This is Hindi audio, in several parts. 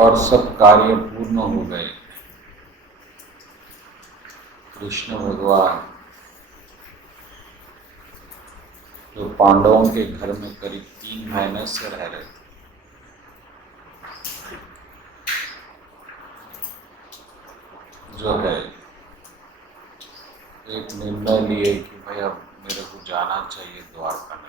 और सब कार्य पूर्ण हो गए। कृष्ण भगवान जो पांडवों के घर में करीब 3 महीने से रह रहे थे, जो है एक निर्णय लिए कि भाई अब मेरे को जाना चाहिए द्वारका नगरी।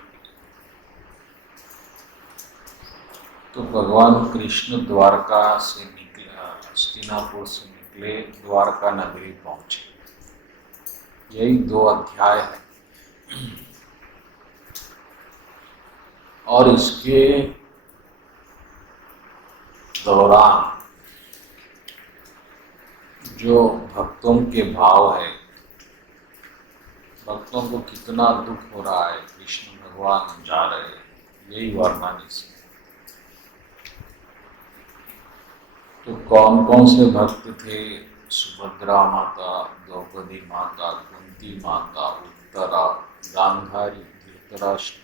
तो भगवान कृष्ण द्वारका से निकला, हस्तिनापुर से निकले, द्वारका नगरी पहुंचे। यही 2 अध्याय है। और इसके दौरान जो भक्तों के भाव है, भक्तों को कितना दुख हो रहा है, कृष्ण भगवान जा रहे हैं, यही वर्णन इसमें। तो कौन कौन से भक्त थे? सुभद्रा माता, द्रौपदी माता, कुंती माता, उत्तरा, गांधारी, धृतराष्ट्र,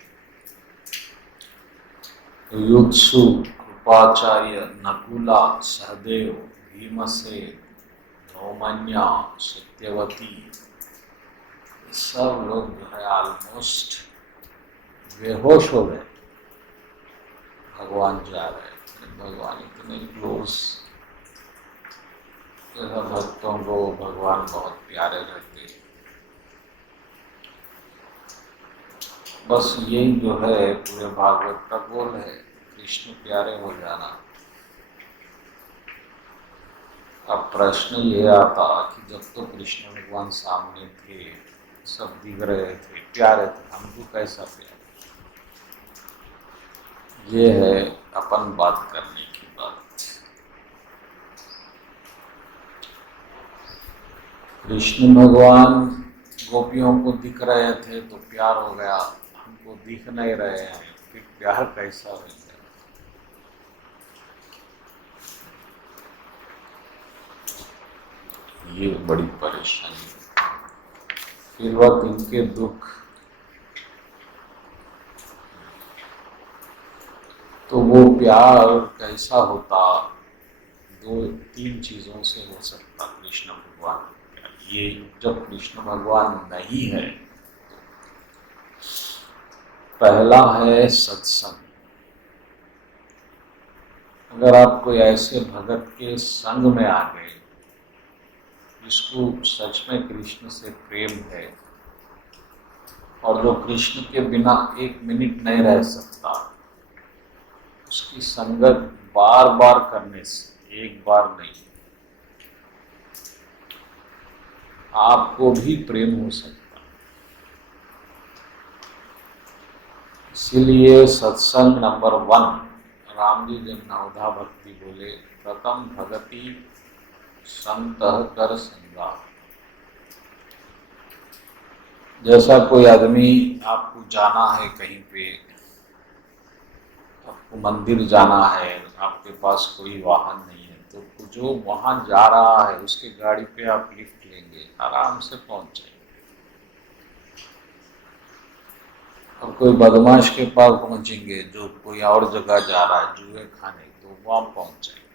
युत्सु, कृपाचार्य, नकुला, सहदेव, भीमसेन, नौमन्या, सत्यवती, सब लोग जो है ऑलमोस्ट बेहोश हो गए। भगवान जा रहे हैं, भगवान इतने क्लोज, भक्तों को भगवान बहुत प्यारे रहते। बस यही जो है पूरे भागवत का गोल है, कृष्ण प्यारे हो जाना। अब प्रश्न ये आता कि जब तो कृष्ण भगवान सामने थे, सब दिख रहे थे, प्यारे थे, हमको कैसा प्यार? ये है अपन बात करने की बात। कृष्ण भगवान गोपियों को दिख रहे थे तो प्यार हो गया, हमको दिख नहीं रहे हैं फिर प्यार कैसा हो गया? ये बड़ी परेशानी है। फिर वक्त इनके दुख, तो वो प्यार कैसा होता? 2-3 चीजों से हो सकता कृष्ण भगवान। ये जब कृष्ण भगवान नहीं है, पहला है सत्संग। अगर आप कोई ऐसे भगत के संग में आ गए जिसको सच में कृष्ण से प्रेम है और जो कृष्ण के बिना 1 मिनट नहीं रह सकता, उसकी संगत बार बार करने से, एक बार नहीं, आपको भी प्रेम हो सकता। इसीलिए सत्संग नंबर 1, राम जी जब नवधा भक्ति बोले, प्रथम भगति संत कर संगा। जैसा कोई आदमी, आपको जाना है कहीं पे, आपको मंदिर जाना है, आपके पास कोई वाहन नहीं है, तो जो वहां जा रहा है उसके गाड़ी पे आप लिफ्ट लेंगे, आराम से पहुंच जाएंगे। अब कोई बदमाश के पास पहुंचेंगे जो कोई और जगह जा रहा है जुए खाने, तो वहां पहुंच जाएंगे।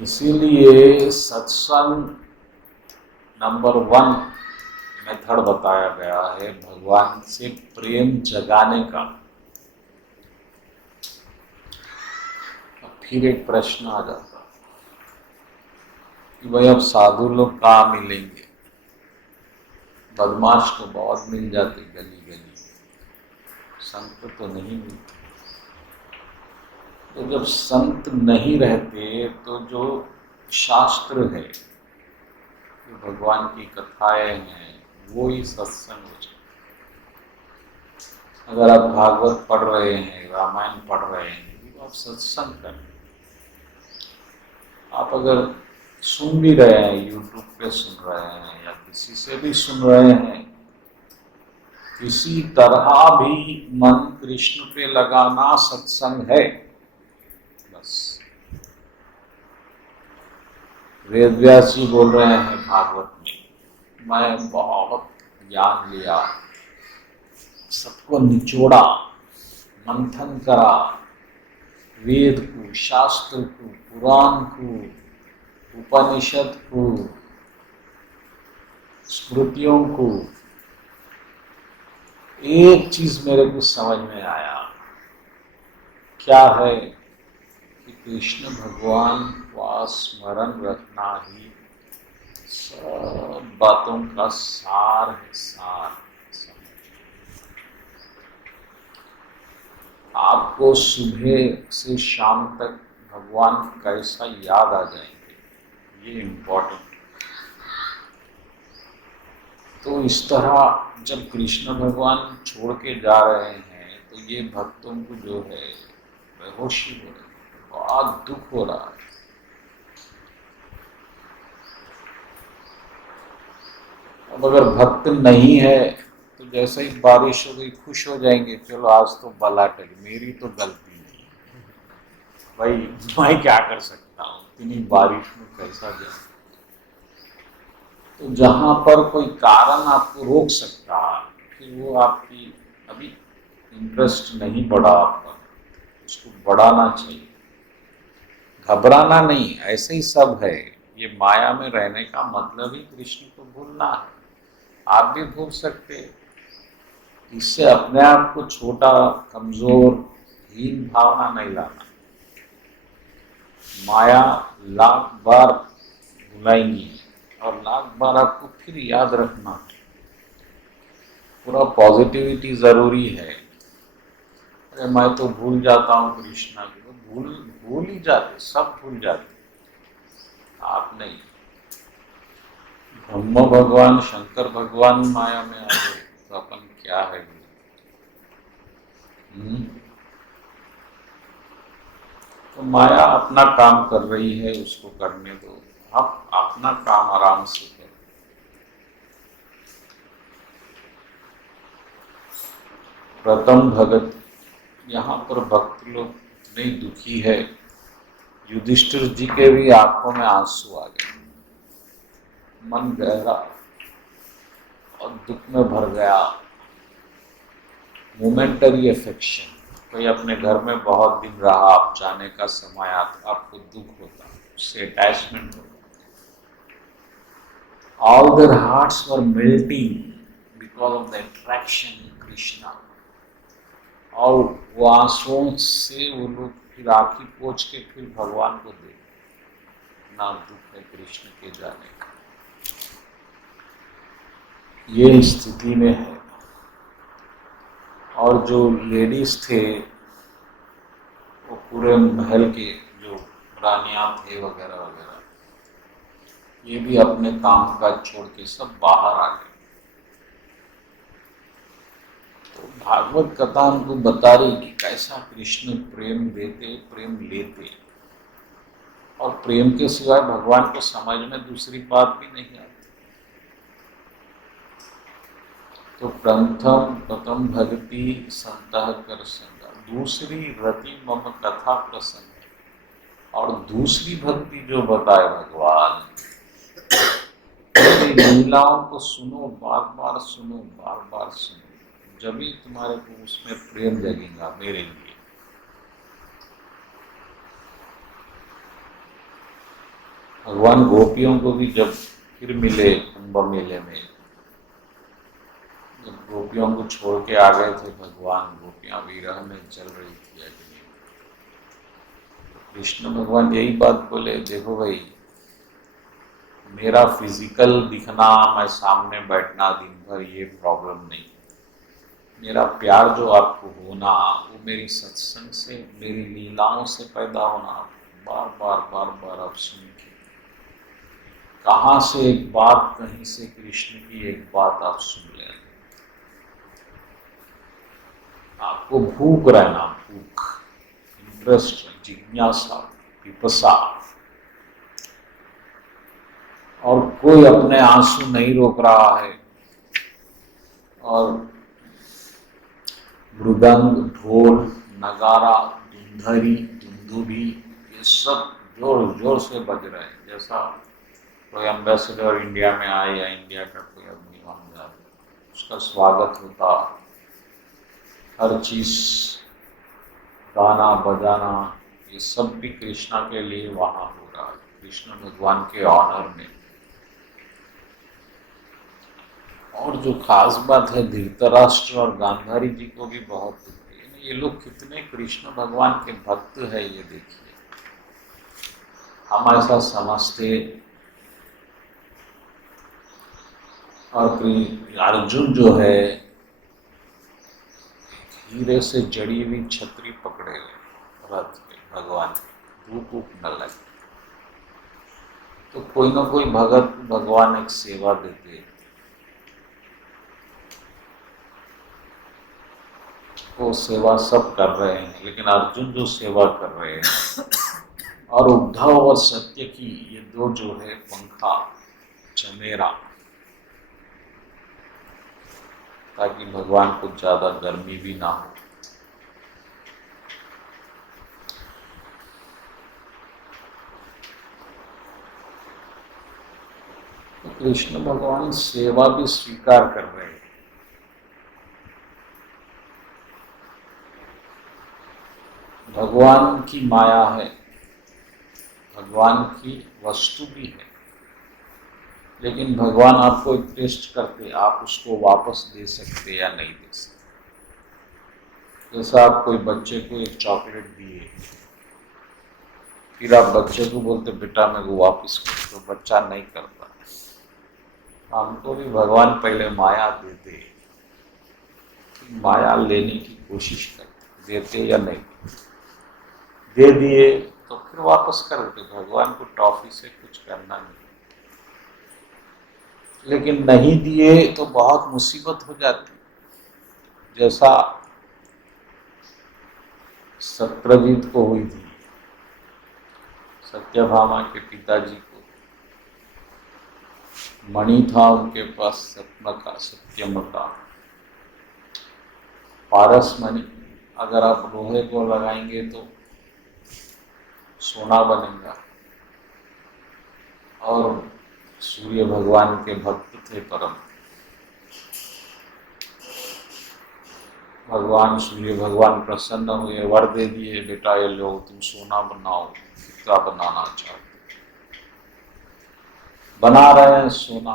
इसीलिए सत्संग नंबर 1 मेथड बताया गया है भगवान से प्रेम जगाने का। अब फिर एक प्रश्न आ जाता कि भाई अब साधु लोग कहाँ मिलेंगे? बदमाश तो बहुत मिल जाते गली गली, संत तो नहीं मिलते। तो जब संत नहीं रहते तो जो शास्त्र है, जो भगवान की कथाएं हैं, वो ही सत्संग हो जाए। अगर आप भागवत पढ़ रहे हैं, रामायण पढ़ रहे हैं, तो आप सत्संग कर। आप अगर सुन भी रहे हैं, यूट्यूब पे सुन रहे हैं या किसी से भी सुन रहे हैं, किसी तरह भी मन कृष्ण पे लगाना सत्संग है। बस वेदव्यास जी बोल रहे हैं भागवत में, मैं बहुत ज्ञान लिया, सबको निचोड़ा, मंथन करा, वेद को, शास्त्र को, पुराण को, उपनिषद को, स्मृतियों को, एक चीज मेरे को समझ में आया, क्या है कि कृष्ण भगवान का स्मरण रखना ही सब बातों का सार है, सार। आपको सुबह से शाम तक भगवान कैसा याद आ जाएंगे, ये इम्पोर्टेंट। तो इस तरह जब कृष्ण भगवान छोड़ के जा रहे हैं तो ये भक्तों को जो है बेहोशी हो रही है, बहुत दुख हो रहा है। अब अगर भक्त नहीं है तो जैसे ही बारिश हो गई खुश हो जाएंगे, चलो आज तो भला टली, मेरी तो गलती नहीं भाई, मैं क्या कर सकता हूँ, इतनी बारिश में कैसा जाए। तो जहां पर कोई कारण आपको रोक सकता है, फिर वो आपकी अभी इंटरेस्ट नहीं बढ़ा आपका, उसको बढ़ाना चाहिए, घबराना नहीं। ऐसे ही सब है, ये माया में रहने का मतलब ही कृष्ण को भूलना है। आप भी भूल सकते, इससे अपने आप को छोटा, कमजोर, हीन भावना नहीं लाना। माया लाख बार भुलाएंगी और लाख बार आपको फिर याद रखना। पूरा पॉजिटिविटी जरूरी है। अरे मैं तो भूल जाता हूँ कृष्णा को, भूल भूल ही जाते, सब भूल जाते, आप नहीं। ब्रह्म भगवान शंकर भगवान माया में आ गए तो अपन क्या है। तो माया अपना काम कर रही है, उसको करने दो, आप अपना काम आराम से करो। प्रथम भगत, यहाँ पर भक्त लोग नहीं दुखी है। युधिष्ठिर जी के भी आंखों में आंसू आ गए, मन गहरा और दुख में भर गया। मोमेंटरी अफेक्शन, कोई अपने घर में बहुत दिन रहा, आप जाने का समय आता, आपको दुख होता, उससे अटैचमेंट होता। All their hearts were melting because of the attraction Krishna। और वो आंसुओं से वो लोग फिर आंखें पोंछ के फिर भगवान को दे, ना दुख है कृष्ण के जाने का। ये स्थिति में है। और जो लेडीज थे वो पूरे महल के जो रानियां थे वगैरह वगैरह, ये भी अपने काम काज छोड़ के सब बाहर आ गए। तो भागवत कथा हमको बता रही कि कैसा कृष्ण प्रेम देते, प्रेम लेते, और प्रेम के सिवाय भगवान को समझ में दूसरी बात भी नहीं आती। तो प्रथम भक्ति संतः कर संगा, दूसरी रति मम कथा प्रसंग। और दूसरी भक्ति जो बताए भगवान, मेरी लीलाओं को सुनो, बार बार सुनो, बार बार सुनो, जब भी तुम्हारे को उसमें प्रेम जगेगा मेरे लिए। भगवान गोपियों को भी जब फिर मिले कुंभ मेले में, जब गोपियों को छोड़ के आ गए थे भगवान, गोपियां विरह में चल रही थी अग्नि, कृष्ण भगवान यही बात बोले, देखो भाई, मेरा फिजिकल दिखना, मैं सामने बैठना दिन भर, ये प्रॉब्लम नहीं। मेरा प्यार जो आपको होना, वो मेरी सत्संग से, मेरी लीलाओं से पैदा होना। बार बार बार बार आप सुन के, कहाँ से एक बात, कहीं से कृष्ण की एक बात आप सुन लें, आपको भूख रहना, भूख, इंटरेस्ट, जिज्ञासा, पिपासा, और कोई अपने आंसू नहीं रोक रहा है। और मृदंग, ढोल, नगारा, धुंधरी, धुंधुभी, ये सब जोर जोर से बज रहे हैं। जैसा कोई एम्बेसडर इंडिया में आए या इंडिया का कोई आदमी वहाँ जाए, उसका स्वागत होता, हर चीज, गाना बजाना, ये सब भी कृष्णा के लिए वहां हो रहा है, कृष्ण भगवान के ऑनर में। और जो खास बात है, धृतराष्ट्र और गांधारी जी को भी बहुत दुख है। ये लोग कितने कृष्ण भगवान के भक्त है, ये देखिए। हम ऐसा समझते, और अर्जुन जो है हीरे से जड़ी हुई छतरी पकड़े हुए रथ में भगवान के, धूप ऊप न लगे। तो कोई ना कोई भगत भगवान एक सेवा देते, वो सेवा सब कर रहे हैं, लेकिन अर्जुन जो सेवा कर रहे हैं, और उद्धव और सत्य की ये दो जो है पंखा चमेरा, ताकि भगवान को ज्यादा गर्मी भी ना हो। तो कृष्ण भगवान सेवा भी स्वीकार कर रहे हैं। भगवान की माया है, भगवान की वस्तु भी है, लेकिन भगवान आपको एक टेस्ट करते, आप उसको वापस दे सकते या नहीं दे सकते। जैसा आप कोई बच्चे को एक चॉकलेट दिए, फिर आप बच्चे को बोलते बेटा मेरे को वापस कर, तो बच्चा नहीं करता। हमको भी भगवान पहले माया देते, माया लेने की कोशिश करते, देते या नहीं, दे दिए तो फिर वापस कर देते। भगवान को टॉफी से कुछ करना नहीं, लेकिन नहीं दिए तो बहुत मुसीबत हो जाती। जैसा सत्यजीत को हुई थी, सत्यभामा के पिताजी को मणि था उनके पास, सत्यम का पारस मणि। अगर आप लोहे को लगाएंगे तो सोना बनेगा। और सूर्य भगवान के भक्त थे परम, भगवान सूर्य भगवान प्रसन्न हुए, वर दे दिए, बेटा ये लो तुम सोना बनाओ, कितना बनाना चाहते, बना रहे हैं सोना।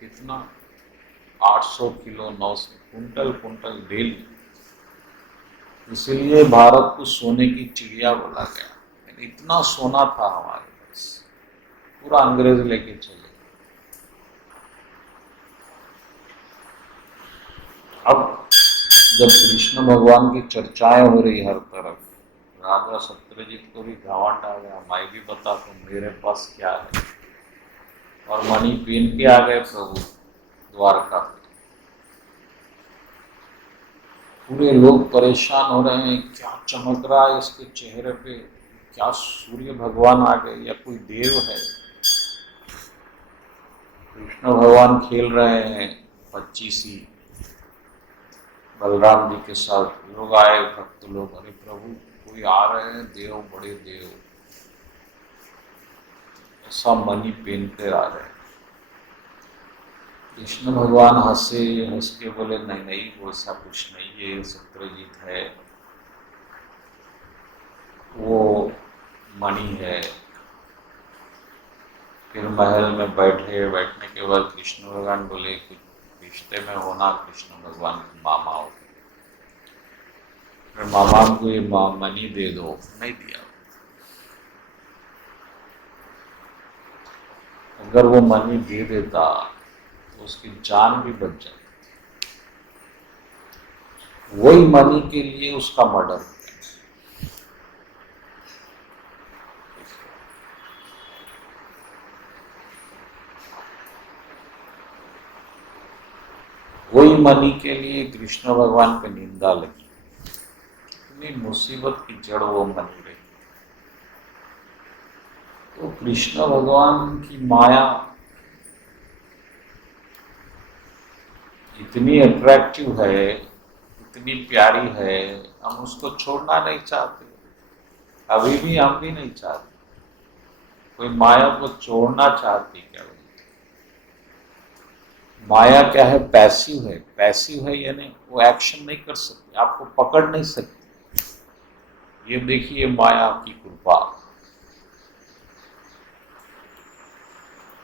कितना, 800 किलो, 900 कुंटल कुंटल डेली। इसलिए भारत को सोने की चिड़िया बोला गया। इतना सोना था हमारे पास, पूरा अंग्रेज लेके चले। अब जब कृष्ण भगवान की चर्चाएं हो रही हर तरफ, राजा सत्यजीत को भी घावट आ गया, मैं भी बता दूं मेरे पास क्या है। और मणि पहन के आ गए प्रभु द्वारका पे। पूरे लोग परेशान हो रहे हैं, क्या चमक रहा है इसके चेहरे पे, क्या सूर्य भगवान आ गए या कोई देव है। कृष्ण भगवान खेल रहे हैं पच्चीसी बलराम जी के साथ। लोग आए, भक्त लोग, अरे प्रभु कोई आ रहे हैं देव, बड़े देव, ऐसा मणि पहन कर आ रहे हैं। कृष्ण भगवान हंसे, हंस के बोले नहीं नहीं वो ऐसा कुछ नहीं, ये सत्यजीत है, वो मणि है। फिर महल में बैठे, बैठने के बाद कृष्ण भगवान बोले कुछ रिश्ते में होना, कृष्ण भगवान के मामा हो, फिर मामा को ये मणि दे दो, नहीं दिया। अगर वो मणि दे देता तो उसकी जान भी बच जाती। वही मणि के लिए उसका मर्डर। वही मणि के लिए कृष्ण भगवान पे निंदा लगी। इतनी मुसीबत की जड़ वो मणि रही। तो कृष्ण भगवान की माया इतनी अट्रैक्टिव है, इतनी प्यारी है, हम उसको छोड़ना नहीं चाहते। अभी भी हम भी नहीं चाहते। कोई माया को छोड़ना चाहती क्या? माया क्या है? पैसिव है। पैसिव है यानी वो एक्शन नहीं कर सकती, आपको पकड़ नहीं सकती। ये देखिए माया की कृपा।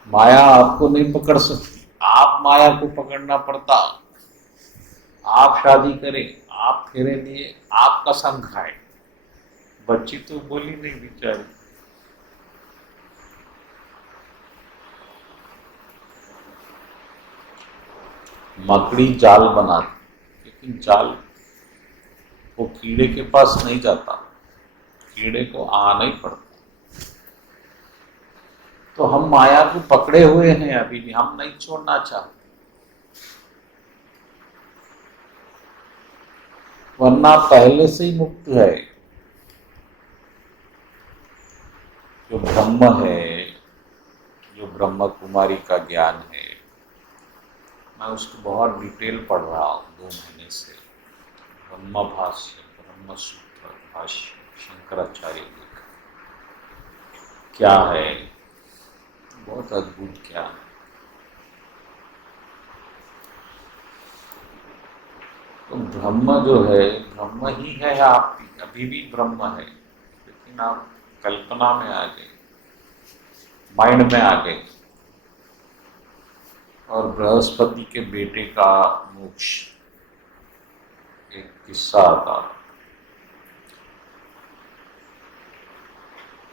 माया आपको नहीं पकड़ सकती, आप माया को पकड़ना पड़ता। आप शादी करें, आप फेरे लिए, आप कसम खाए। बच्ची तो बोली नहीं बेचारी। मकड़ी जाल बनाती, लेकिन जाल वो कीड़े के पास नहीं जाता, कीड़े को आना ही पड़ता। तो हम माया को पकड़े हुए हैं अभी भी, हम नहीं छोड़ना चाहते, वरना पहले से ही मुक्त है। जो ब्रह्म है, जो ब्रह्म कुमारी का ज्ञान है, मैं उसको बहुत डिटेल पढ़ रहा हूँ 2 महीने से। ब्रह्म भाष्य, ब्रह्म सूत्र भाष्य शंकराचार्य जी का क्या है, बहुत अद्भुत ज्ञान। तो ब्रह्म जो है, ब्रह्म ही है, आप अभी भी ब्रह्म है, लेकिन आप कल्पना में आ गए, माइंड में आ गए। और बृहस्पति के बेटे का मोक्ष, एक किस्सा आता।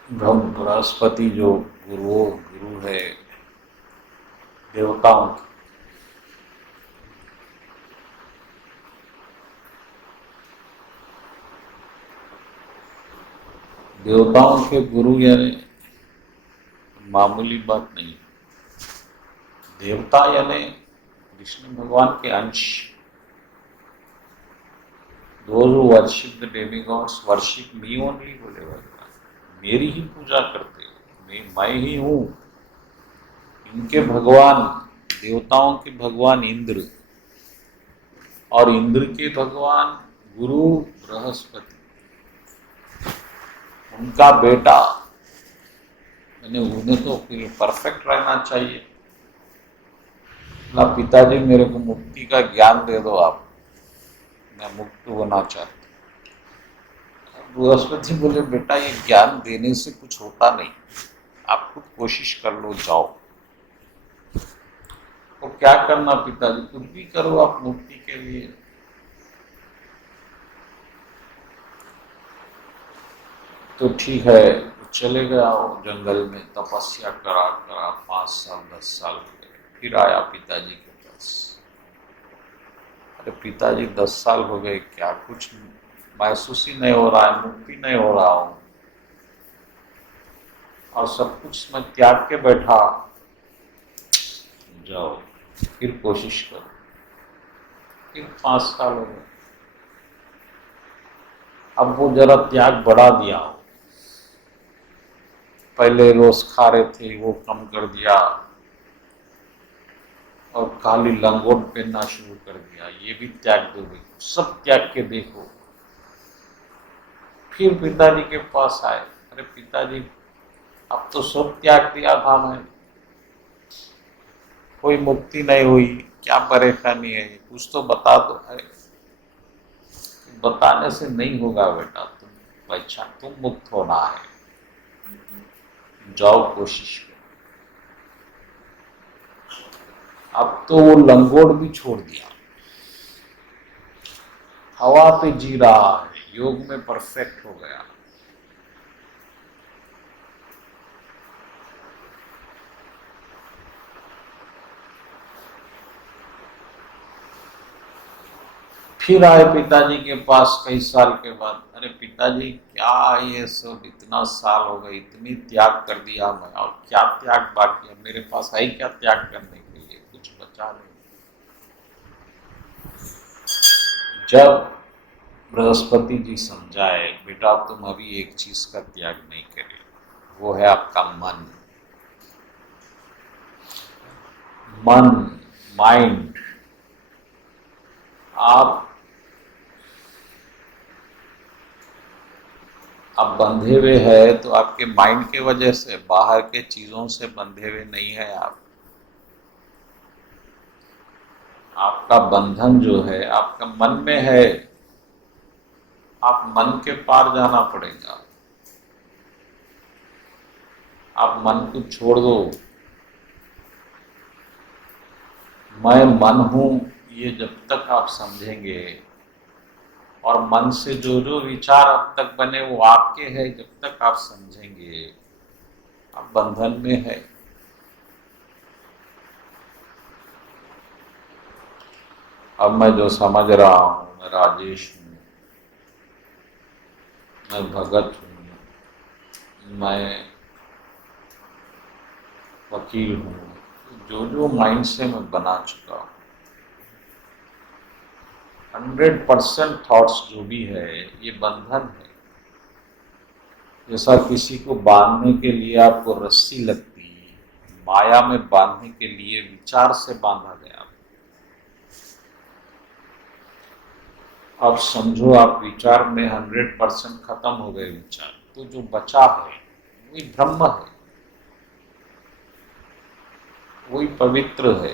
बृहस्पति जो गुरु है देवताओं के, देवताओं के गुरु यानी मामूली बात नहीं। देवता यानी विष्णु भगवान के अंश। Those who worship the demigods worship me only, बोले भगवान, मेरी ही पूजा करते हो, मैं ही हूँ। इनके भगवान, देवताओं के भगवान इंद्र, और इंद्र के भगवान गुरु बृहस्पति, उनका बेटा, मैंने उन्हें तो फिर परफेक्ट रहना चाहिए। ना पिताजी मेरे को मुक्ति का ज्ञान दे दो आप, मैं मुक्त होना चाहता हूँ। बृहस्पति बोले बेटा ये ज्ञान देने से कुछ होता नहीं, आप खुद कोशिश कर लो, जाओ। तो क्या करना पिताजी, कुछ भी करो आप मुक्ति के लिए। तो ठीक है, तो चले गया वो जंगल में, तपस्या करा करा 5 साल 10 साल हो गए। फिर आया पिताजी के पास। अरे पिताजी 10 साल हो गए, क्या कुछ महसूस ही नहीं हो रहा है, मुक्ति नहीं हो रहा हूँ, और सब कुछ मैं त्याग के बैठा। जाओ फिर कोशिश करो। फिर 5 साल हो गए, अब वो जरा त्याग बढ़ा दिया। पहले रोज खा रहे थे वो कम कर दिया, और काली लंगोट पहनना शुरू कर दिया, ये भी त्याग दो, देखो सब त्याग के देखो। फिर पिताजी के पास आए। अरे पिताजी अब तो सब त्याग दिया था मैंने, कोई मुक्ति नहीं हुई, क्या परेशानी है, कुछ तो बता दो। अरे बताने से नहीं होगा बेटा, तुम अच्छा तुम मुक्त होना है, जाओ कोशिश करो। अब तो वो लंगोट भी छोड़ दिया, हवा पे जी रहा है, योग में परफेक्ट हो गया। फिर आए पिताजी के पास कई साल के बाद। अरे पिताजी क्या ये सब, इतना साल हो गए, इतनी त्याग कर दिया मैं, और क्या त्याग बाकी है मेरे पास, है क्या त्याग करने के लिए, कुछ बचा नहीं। जब बृहस्पति जी समझाए, बेटा तुम अभी एक चीज का त्याग नहीं करे, वो है आपका मन। मन, माइंड। आप बंधे हुए है तो आपके माइंड के वजह से, बाहर के चीजों से बंधे हुए नहीं है आप। आपका बंधन जो है आपका मन में है। आप मन के पार जाना पड़ेगा। आप मन को छोड़ दो। मैं मन हूं, ये जब तक आप समझेंगे और मन से जो जो विचार अब तक बने वो आपके हैं, जब तक आप समझेंगे, आप बंधन में है। अब मैं जो समझ रहा हूं, मैं राजेश हूं, मैं भगत हूं, मैं वकील हूं, जो जो माइंड से मैं बना चुका हूं, 100% थॉट्स जो भी है ये बंधन है। जैसा किसी को बांधने के लिए आपको रस्सी लगती है, माया में बांधने के लिए विचार से बांधा गया। अब समझो आप विचार में 100% खत्म हो गए विचार, तो जो बचा है वही ब्रह्म है, वही पवित्र है।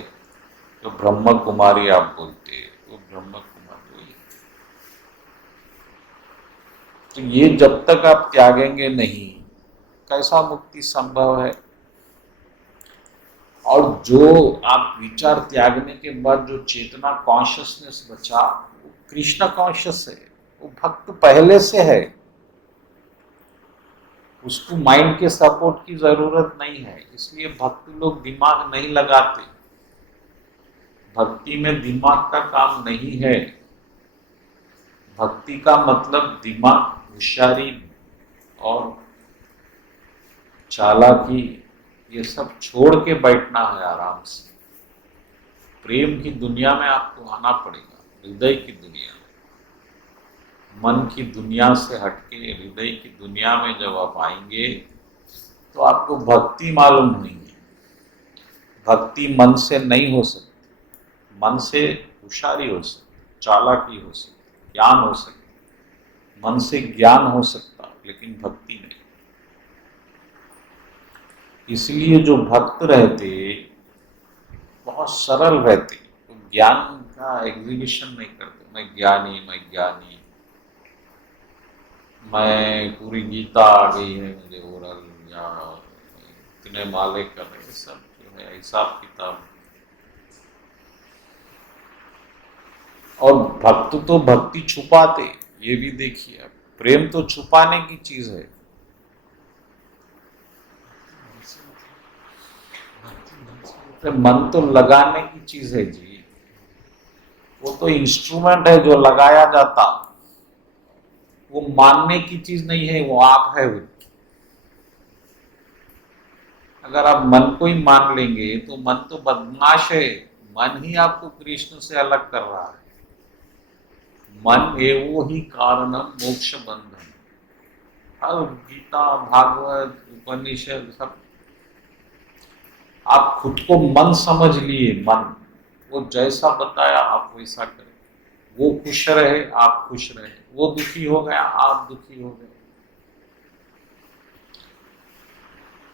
जो ब्रह्म कुमारी आप बोलते हैं, वो ब्रह्म कुमारी वही है। तो ये जब तक आप त्यागेंगे नहीं, कैसा मुक्ति संभव है। और जो आप विचार त्यागने के बाद जो चेतना कॉन्शियसनेस बचा, वो कृष्ण कॉन्शियस है, वो भक्त पहले से है, उसको माइंड के सपोर्ट की जरूरत नहीं है। इसलिए भक्त लोग दिमाग नहीं लगाते। भक्ति में दिमाग का काम नहीं है। भक्ति का मतलब दिमाग, होशियारी और चालाकी ये सब छोड़ के बैठना है आराम से। प्रेम की दुनिया में आपको आना पड़ेगा, हृदय की दुनिया में। मन की दुनिया से हटके हृदय की दुनिया में जब आप आएंगे तो आपको भक्ति मालूम होगी। भक्ति मन से नहीं हो सकती। मन से होशियारी हो सकती, चालाकी हो सकती, ज्ञान हो सकता। मन से ज्ञान हो सकता, लेकिन भक्ति नहीं। इसलिए जो भक्त रहते बहुत सरल रहते, तो ज्ञान का एग्जीबिशन नहीं करते। मैं ज्ञानी, मैं ज्ञानी, मैं पूरी गीता आ गई है मुझे ओरल, या इतने माले कर रहे, सब जो है हिसाब किताब। और भक्त तो भक्ति छुपाते, ये भी देखिए आप। प्रेम तो छुपाने की चीज है। तो मन तो लगाने की चीज है जी। वो तो इंस्ट्रूमेंट है जो लगाया जाता, वो मानने की चीज नहीं है, वो आप है। वो अगर आप मन को ही मान लेंगे तो मन तो बदमाश है। मन ही आपको कृष्ण से अलग कर रहा है। मन एवो ही कारणम मोक्ष बंधन। हर गीता, भागवत, उपनिषद सब आप खुद को मन समझ लिए। मन वो जैसा बताया आप वैसा करें। वो खुश रहे, आप खुश रहे। वो दुखी हो गया, आप दुखी हो गए।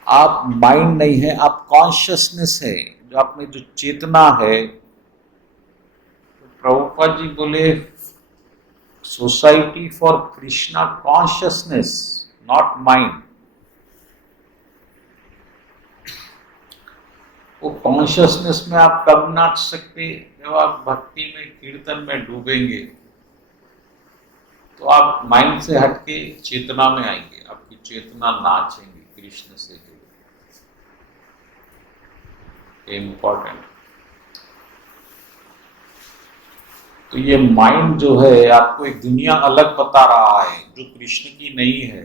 आप माइंड नहीं है, आप कॉन्शियसनेस है। जो आप में जो चेतना है, तो प्रभुपाद जी बोले society for Krishna consciousness, not mind. वो कॉन्शियसनेस में आप कब नाच सकते, जब आप भक्ति में, कीर्तन में डूबेंगे। तो आप माइंड से हटके चेतना में आएंगे, आपकी चेतना नाचेंगे कृष्ण से जुड़े। इम्पोर्टेंट। तो ये माइंड जो है आपको एक दुनिया अलग बता रहा है जो कृष्ण की नहीं है।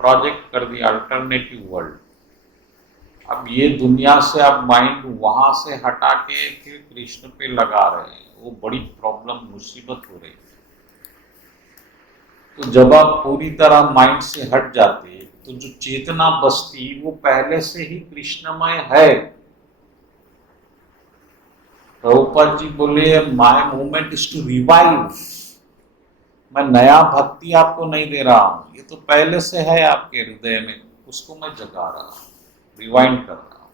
प्रोजेक्ट कर दिया अल्टरनेटिव वर्ल्ड। अब ये दुनिया से आप माइंड वहां से हटा के फिर कृष्ण पे लगा रहे हैं, वो बड़ी प्रॉब्लम, मुसीबत हो रही है। तो जब आप पूरी तरह माइंड से हट जाते तो जो चेतना बसती वो पहले से ही कृष्णमय है। प्रभुपाद जी बोले my movement is to revive. मैं नया भक्ति आपको नहीं दे रहा हूं, ये तो पहले से है आपके हृदय में, उसको मैं जगा रहा हूं, रिवाइंड कर रहा हूं।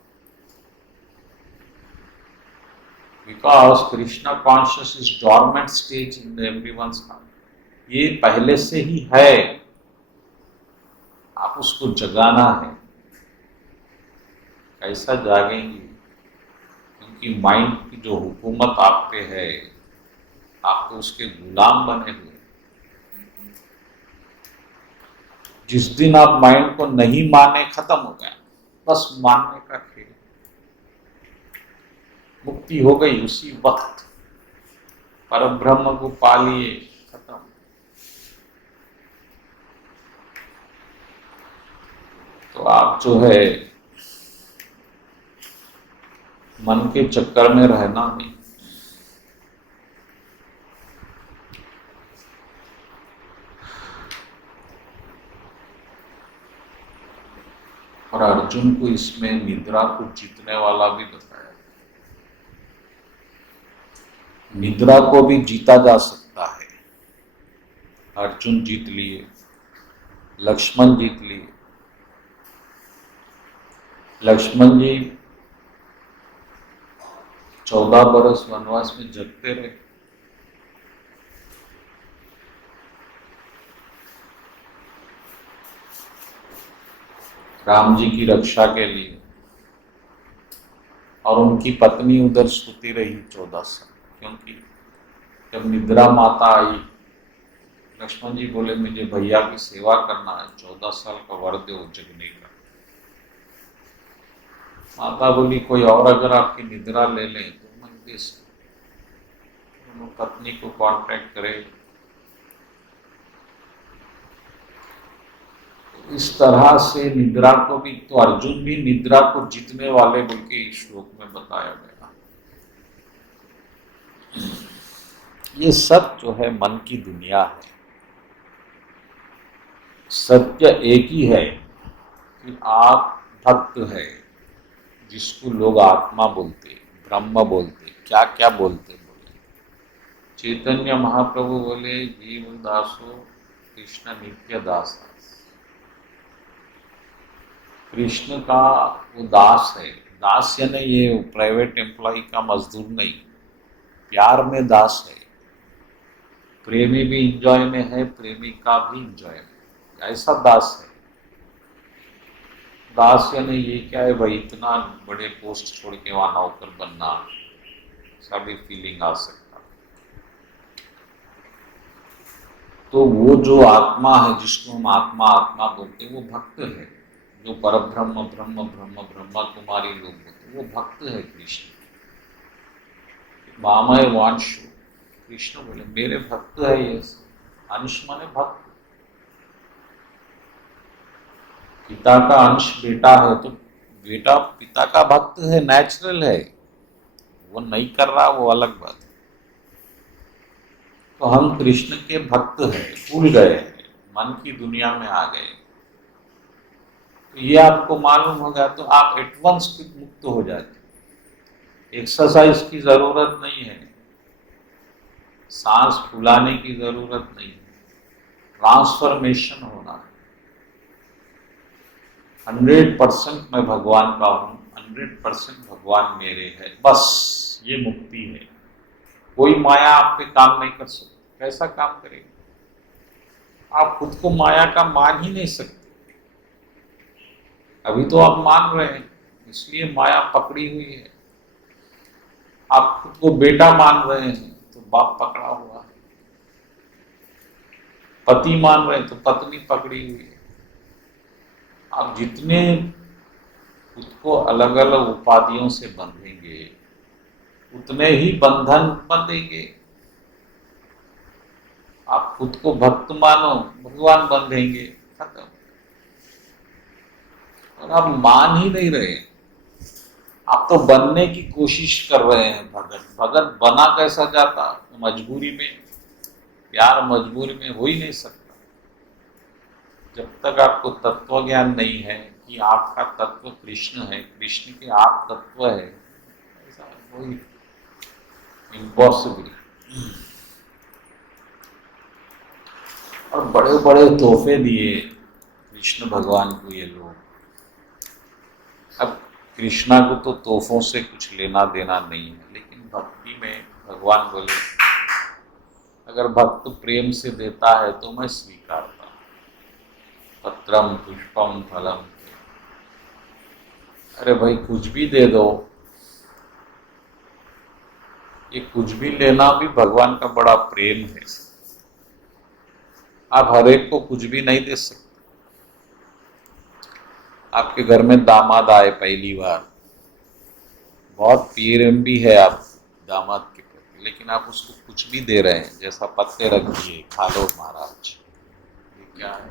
Because Krishna conscious is dormant stage in everyone's heart. ये पहले से ही है, आप उसको जगाना है। कैसा जागेंगे? क्योंकि माइंड की जो हुकूमत आप पे है, आप तो उसके गुलाम बने हुए। जिस दिन आप माइंड को नहीं माने, खत्म हो गया, बस मानने का खेल, मुक्ति हो गई उसी वक्त, परब्रह्म को पा लिए, खत्म। तो आप जो है मन के चक्कर में रहना नहीं। और अर्जुन को इसमें निद्रा को जीतने वाला भी बताया। निद्रा को भी जीता जा सकता है। अर्जुन जीत लिए, लक्ष्मण जीत लिए। लक्ष्मण जी 14 बरस वनवास में जगते रहे। राम जी की रक्षा के लिए, और उनकी पत्नी उधर सोती रही 14 साल। क्योंकि जब निद्रा माता आई, लक्ष्मण जी बोले मुझे भैया की सेवा करना है, 14 साल का वर दो जगने का। माता बोली कोई और अगर आपकी निद्रा ले ले तो मैं दे सकूं। पत्नी को कॉन्ट्रैक्ट करे। इस तरह से निद्रा को भी, तो अर्जुन भी निद्रा को जीतने वाले बोल के इस श्लोक में बताया गया। ये सब जो है मन की दुनिया है। सत्य एक ही है कि आप भक्त है, जिसको लोग आत्मा बोलते, ब्रह्म बोलते, क्या क्या बोलते बोले। चैतन्य महाप्रभु बोले जीव दासो कृष्ण नित्य दास। कृष्ण का वो दास है। दास यानी ये प्राइवेट एम्प्लॉय का मजदूर नहीं, प्यार में दास है। प्रेमी भी इंजॉय में है, प्रेमी का भी इंजॉय में, ऐसा दास है। दास यानी ये क्या है भाई, इतना बड़े पोस्ट छोड़ के वहां नौकर बनना, सभी फीलिंग आ सकता। तो वो जो आत्मा है, जिसको हम आत्मा आत्मा बोलते हैं, वो भक्त है। जो परब्रह्म ब्रह्म ब्रह्म ब्रह्मा कुमारी लोग बोलते, वो भक्त है कृष्ण। मामय वांशु, कृष्ण बोले मेरे भक्त है ये। अंश माने भक्त। पिता का अंश बेटा है, तो बेटा पिता का भक्त है, नेचुरल है। वो नहीं कर रहा, वो अलग बात है। तो हम कृष्ण के भक्त हैं, भूल गए हैं, मन की दुनिया में आ गए। तो ये आपको मालूम होगा तो आप एटवंस मुक्त हो जाते। एक्सरसाइज की जरूरत नहीं है, सांस फुलाने की जरूरत नहीं है, ट्रांसफॉर्मेशन होना है। 100% मैं भगवान का हूँ, 100% भगवान मेरे है, बस ये मुक्ति है। कोई माया आप पे काम नहीं कर सकती। कैसा काम करेगी? आप खुद को माया का मान ही नहीं सकते। अभी तो आप मान रहे हैं, इसलिए माया पकड़ी हुई है। आप खुद को बेटा मान रहे हैं तो बाप पकड़ा हुआ है। पति मान रहे हैं तो पत्नी पकड़ी हुई है। आप जितने खुद को अलग अलग उपाधियों से बंधेंगे, उतने ही बंधन बंधेंगे। आप खुद को भक्त मानो, भगवान बंधेंगे, खत्म। और आप मान ही नहीं रहे, आप तो बनने की कोशिश कर रहे हैं भगत। भगत बना कैसा जाता? मजबूरी में। प्यार मजबूरी में हो ही नहीं सकता। जब तक आपको तत्व ज्ञान नहीं है कि आपका तत्व कृष्ण है, कृष्ण के आप तत्व है, ऐसा कोई इम्पॉसिबल। और बड़े बड़े तोहफे दिए कृष्ण भगवान को ये लोग। अब कृष्णा को तो तोहफों से कुछ लेना देना नहीं है, लेकिन भक्ति में भगवान बोले अगर भक्त प्रेम से देता है तो मैं स्वीकारता हूँ। पत्रम पुष्पम फलम, अरे भाई कुछ भी दे दो, ये कुछ भी लेना भी भगवान का बड़ा प्रेम है। आप हर एक को कुछ भी नहीं दे सकते। आपके घर में दामाद आए पहली बार, बहुत प्रेम भी है आप दामाद के प्रति, लेकिन आप उसको कुछ भी दे रहे हैं, जैसा पत्ते रख दिए, खा लो महाराज, ये क्या है?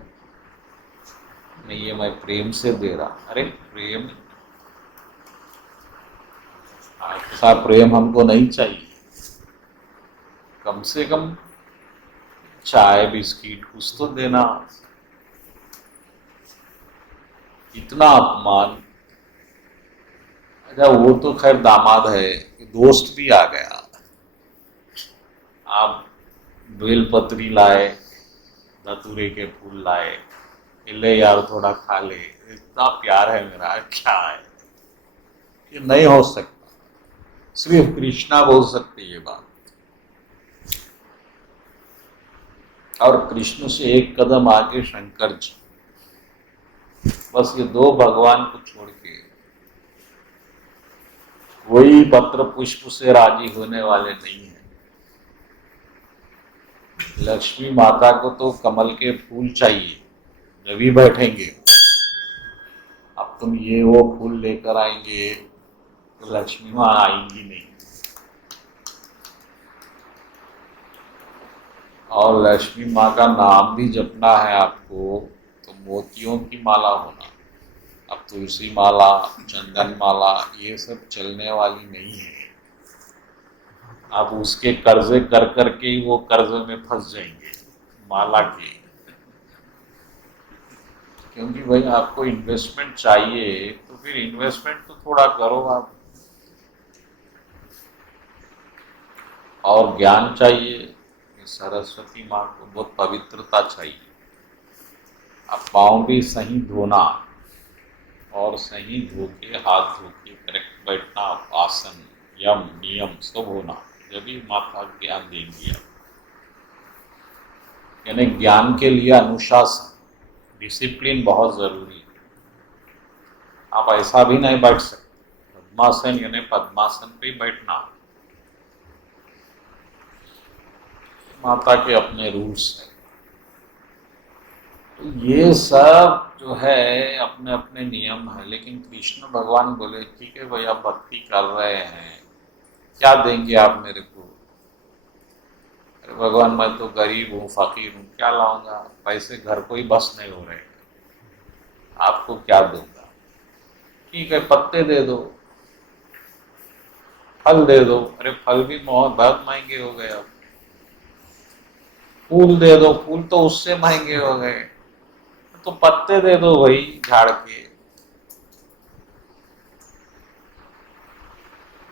नहीं, ये मैं प्रेम से दे रहा। अरे प्रेम, ऐसा प्रेम हमको नहीं चाहिए। कम से कम चाय बिस्किट कुछ तो देना। इतना अपमान। अच्छा वो तो खैर दामाद है, दोस्त भी आ गया, आप बेलपत्री लाए, धतूरे के फूल लाए, ले यार थोड़ा खा ले, इतना प्यार है मेरा, क्या है? ये नहीं हो सकता, सिर्फ कृष्णा बोल सकते ये बात। और कृष्ण से एक कदम आगे शंकर जी। बस ये दो भगवान को छोड़ के कोई पत्र पुष्प से राजी होने वाले नहीं है। लक्ष्मी माता को तो कमल के फूल चाहिए, जब भी बैठेंगे। अब तुम ये वो फूल लेकर आएंगे तो लक्ष्मी माँ आएंगी नहीं। और लक्ष्मी माँ का नाम भी जपना है आपको तो मोतियों की माला होना। अब तुलसी माला, चंदन माला ये सब चलने वाली नहीं है। आप उसके कर्जे कर करके ही वो कर्जे में फंस जाएंगे माला के। क्योंकि भाई आपको इन्वेस्टमेंट चाहिए तो फिर इन्वेस्टमेंट तो थोड़ा करो आप। और ज्ञान चाहिए, सरस्वती माँ को बहुत पवित्रता चाहिए। आप पाँव भी सही धोना, और सही धो के हाथ धो के करेक्ट बैठना, आसन यम नियम सब होना, जब भी माता ज्ञान देंगी। यानी ज्ञान के लिए अनुशासन, डिसिप्लिन बहुत जरूरी है। आप ऐसा भी नहीं बैठ सकते, पद्मासन यानी पद्मासन पे ही बैठना। माता के अपने रूल्स हैं। तो ये सब जो है अपने अपने नियम है। लेकिन कृष्ण भगवान बोले ठीक है भाई, आप भक्ति कर रहे हैं, क्या देंगे आप मेरे को? अरे भगवान मैं तो गरीब हूँ, फकीर हूँ, क्या लाऊंगा? पैसे घर को ही बस नहीं हो रहे, आपको क्या दूंगा? ठीक है पत्ते दे दो, फल दे दो। अरे फल भी बहुत महंगे हो गए अब। फूल दे दो, फूल तो उससे महंगे हो गए, तो पत्ते दे दो भाई झाड़ के।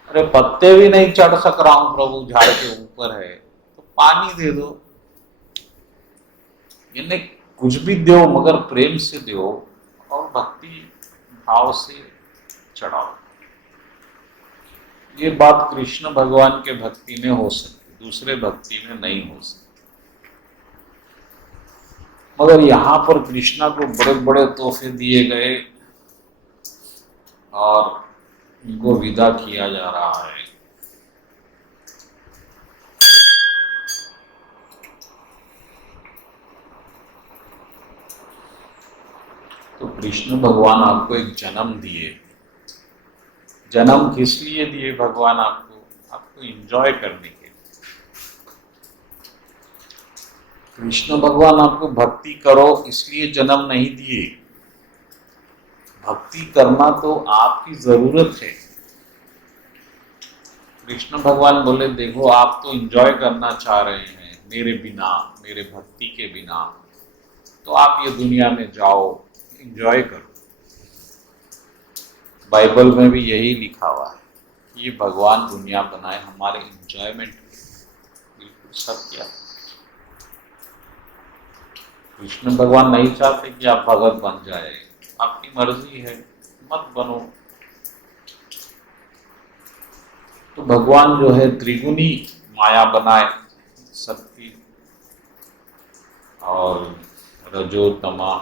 अरे पत्ते भी नहीं चढ़ सक रहा हूं प्रभु, झाड़ के ऊपर है, तो पानी दे दो। यानी कुछ भी दो मगर प्रेम से दो और भक्ति भाव से चढ़ाओ। ये बात कृष्ण भगवान के भक्ति में हो सकती, दूसरे भक्ति में नहीं हो सकती। मगर यहाँ पर कृष्णा को बड़े बड़े तोहफे दिए गए और उनको विदा किया जा रहा है। तो कृष्ण भगवान आपको एक जन्म दिए। जन्म किस लिए दिए भगवान आपको? आपको एंजॉय करने के लिए। कृष्ण भगवान आपको भक्ति करो इसलिए जन्म नहीं दिए। भक्ति करना तो आपकी जरूरत है। कृष्ण भगवान बोले देखो आप तो एंजॉय करना चाह रहे हैं मेरे बिना, मेरे भक्ति के बिना, तो आप ये दुनिया में जाओ, एंजॉय करो। बाइबल में भी यही लिखा हुआ है, ये भगवान दुनिया बनाए हमारे एंजॉयमेंट के। बिल्कुल सत्य। कृष्ण भगवान नहीं चाहते कि आप भगत बन जाए, आपकी मर्जी है, मत बनो। तो भगवान जो है त्रिगुणी माया बनाए, शक्ति और रजो तमा,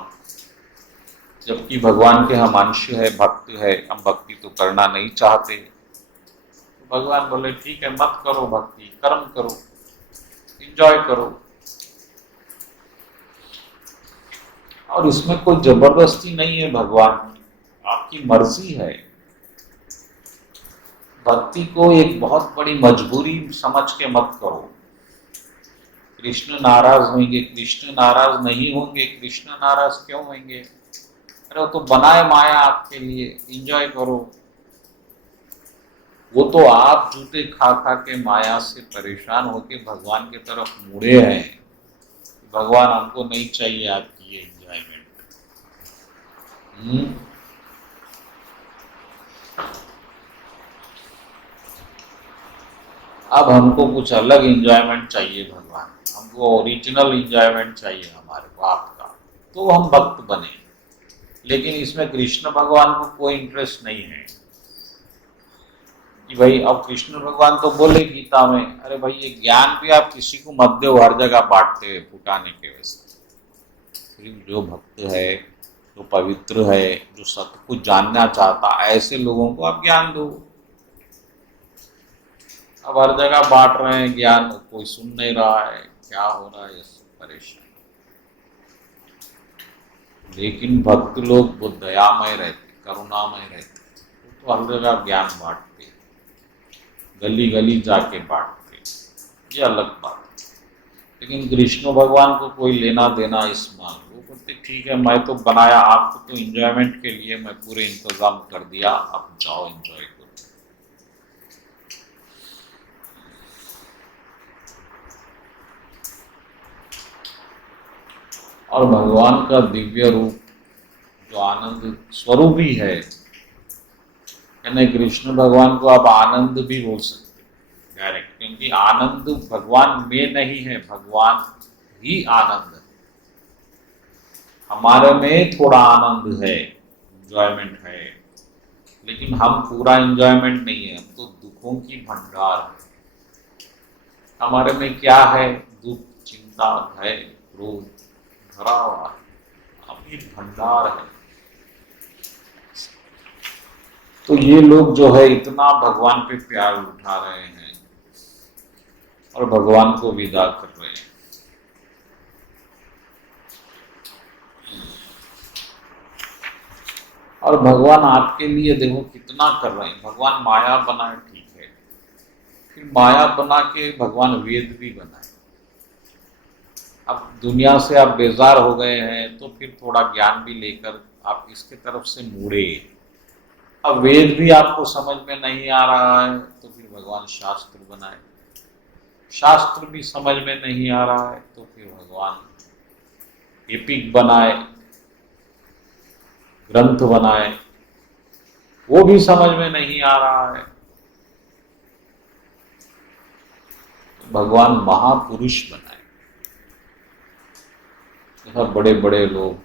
जबकि भगवान के हम अंश है, भक्त है, हम भक्ति तो करना नहीं चाहते। तो भगवान बोले ठीक है, मत करो भक्ति, कर्म करो, एंजॉय करो। और इसमें कोई जबरदस्ती नहीं है भगवान की, आपकी मर्जी है। भक्ति को एक बहुत बड़ी मजबूरी समझ के मत करो। कृष्ण नाराज होंगे, कृष्ण नाराज नहीं होंगे, कृष्ण नाराज क्यों होंगे? अरे वो तो बनाए माया आपके लिए, एंजॉय करो। वो तो आप जूते खा खा के माया से परेशान होके भगवान की तरफ मुड़े हैं। भगवान हमको नहीं चाहिए आपकी ये एंजॉयमेंट। अब हमको कुछ अलग एंजॉयमेंट चाहिए भगवान, हमको ओरिजिनल एंजॉयमेंट चाहिए हमारे को आपका, तो हम भक्त बने। लेकिन इसमें कृष्ण भगवान को कोई इंटरेस्ट नहीं है कि भाई, अब कृष्ण भगवान तो बोले गीता में, अरे भाई ये ज्ञान भी आप किसी को मत दो, हर जगह बांटते हुए फुटाने के वैसे। सिर्फ जो भक्त है, जो पवित्र है, जो सत्य कुछ जानना चाहता, ऐसे लोगों को आप ज्ञान दो। अब हर जगह बांट रहे हैं ज्ञान, कोई सुन नहीं रहा है, क्या हो रहा है, ये सब परेशान। लेकिन भक्त लोग वो दयामय रहते, करुणामय रहते, तो हर जगह ज्ञान बांटते, गली गली जाके बांटते, ये अलग बात है। लेकिन कृष्ण भगवान को कोई लेना देना इस माल, वो बोलते ठीक है, मैं तो बनाया आपको तो एंजॉयमेंट के लिए, मैं पूरे इंतजाम कर दिया, आप जाओ एंजॉय करो। और भगवान का दिव्य रूप जो आनंद स्वरूप ही है, यानी कृष्ण भगवान को आप आनंद भी बोल सकते डायरेक्ट, क्योंकि आनंद भगवान में नहीं है, भगवान ही आनंद है। हमारे में थोड़ा आनंद है, एंजॉयमेंट है, लेकिन हम पूरा एंजॉयमेंट नहीं है, हम तो दुखों की भंडार है। हमारे में क्या है? दुख, चिंता, भय, क्रोध भरा हुआ, अभी भंडार है। तो ये लोग जो है इतना भगवान पे प्यार उठा रहे हैं और भगवान को विदा कर रहे हैं। और भगवान आपके लिए देखो कितना कर रहे हैं। भगवान माया बनाए, ठीक है, फिर माया बना के भगवान वेद भी बनाए। अब दुनिया से आप बेजार हो गए हैं तो फिर थोड़ा ज्ञान भी लेकर आप इसके तरफ से मुड़े। अब वेद भी आपको समझ में नहीं आ रहा है तो फिर भगवान शास्त्र बनाए, शास्त्र भी समझ में नहीं आ रहा है तो फिर भगवान एपिक बनाए, ग्रंथ बनाए, वो भी समझ में नहीं आ रहा है तो भगवान महापुरुष बनाए। सब बड़े बड़े लोग,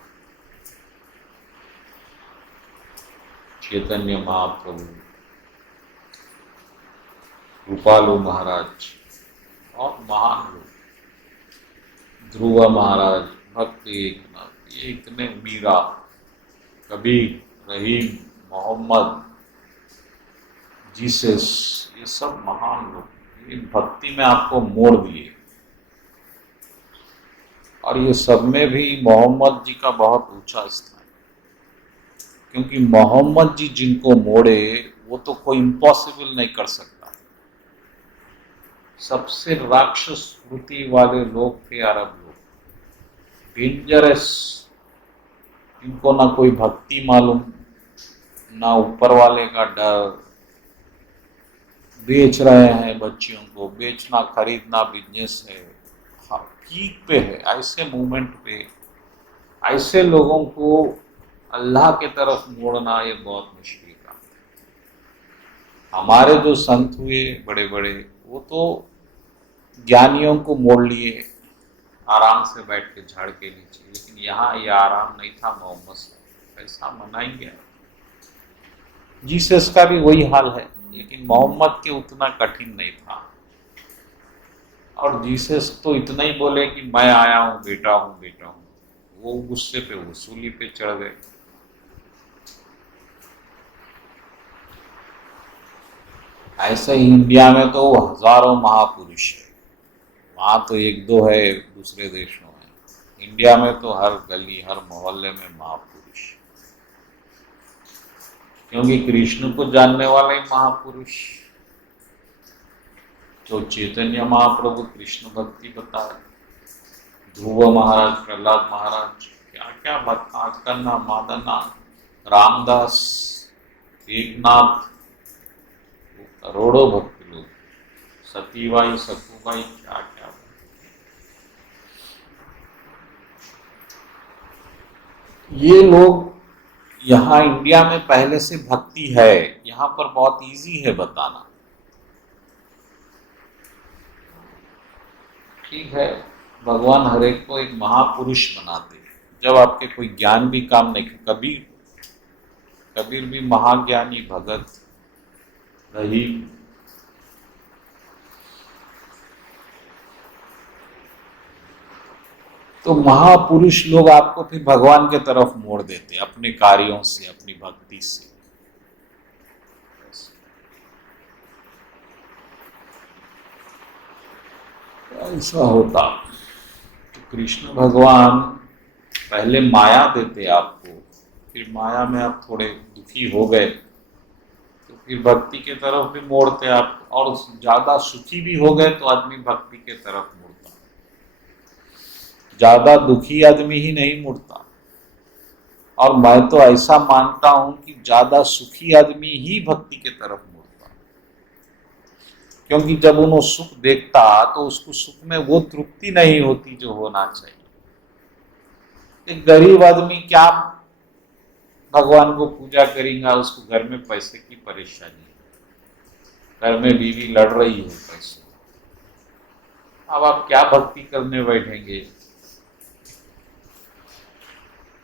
चैतन्य महाप्रभु, रूपालु महाराज और महान लोग, ध्रुव महाराज, भक्ति एकनाथ, ये इतने, मीरा, कबीर, रहीम, मोहम्मद, जीसस, ये सब महान लोग, ये भक्ति में आपको मोड़ दिए। और ये सब में भी मोहम्मद जी का बहुत ऊंचा स्थान, क्योंकि मोहम्मद जी जिनको मोड़े वो तो कोई इम्पॉसिबल नहीं कर सकता। सबसे राक्षस वृत्ति वाले लोग थे अरब लोग, डेंजरस, इनको ना कोई भक्ति मालूम, ना ऊपर वाले का डर, बेच रहे हैं बच्चियों को, बेचना खरीदना बिजनेस है, पीक पे है। ऐसे मूवमेंट पे ऐसे लोगों को अल्लाह के तरफ मोड़ना ये बहुत मुश्किल काम है। हमारे जो संत हुए बड़े बड़े, वो तो ज्ञानियों को मोड़ लिए आराम से बैठ के झाड़ के नीचे, लेकिन यहाँ ये आराम नहीं था मोहम्मद से, ऐसा मनाएंगे। जीसस का भी वही हाल है, लेकिन मोहम्मद के उतना कठिन नहीं था। और जीसस तो इतना ही बोले कि मैं आया हूँ बेटा हूँ बेटा हूँ, वो गुस्से पे वसूली पे चढ़ गए। ऐसे ही इंडिया में तो हजारों महापुरुष है, वहाँ तो एक दो है दूसरे देशों में, इंडिया में तो हर गली हर मोहल्ले में महापुरुष, क्योंकि कृष्ण को जानने वाला ही महापुरुष। तो चैतन्य महाप्रभु कृष्ण भक्ति बताए, ध्रुव महाराज, प्रहलाद महाराज, क्या क्या बता, करना मादना, रामदास, एकनाथ, करोड़ों भक्त लोग, सतीबाई सकूबाई, क्या क्या। ये लोग यहाँ इंडिया में पहले से भक्ति है, यहाँ पर बहुत इजी है बताना। ठीक है, भगवान हर एक को एक महापुरुष बनाते हैं। जब आपके कोई ज्ञान भी काम नहीं, कबीर भी महाज्ञानी भगत रहीम, तो महापुरुष लोग आपको फिर भगवान के तरफ मोड़ देते अपने कार्यों से, अपनी भक्ति से। ऐसा होता तो कृष्ण भगवान पहले माया देते आपको, फिर माया में आप थोड़े दुखी हो गए तो फिर भक्ति के तरफ भी मोड़ते आप, और ज्यादा सुखी भी हो गए तो आदमी भक्ति के तरफ मुड़ता, ज्यादा दुखी आदमी ही नहीं मुड़ता। और मैं तो ऐसा मानता हूं कि ज्यादा सुखी आदमी ही भक्ति के तरफ मुड़ता, क्योंकि जब उन्होंने सुख देखता तो उसको सुख में वो तृप्ति नहीं होती जो होना चाहिए। एक गरीब आदमी क्या भगवान को पूजा करेगा, उसको घर में पैसे की परेशानी है, घर में बीवी लड़ रही है पैसे, अब आप क्या भक्ति करने बैठेंगे।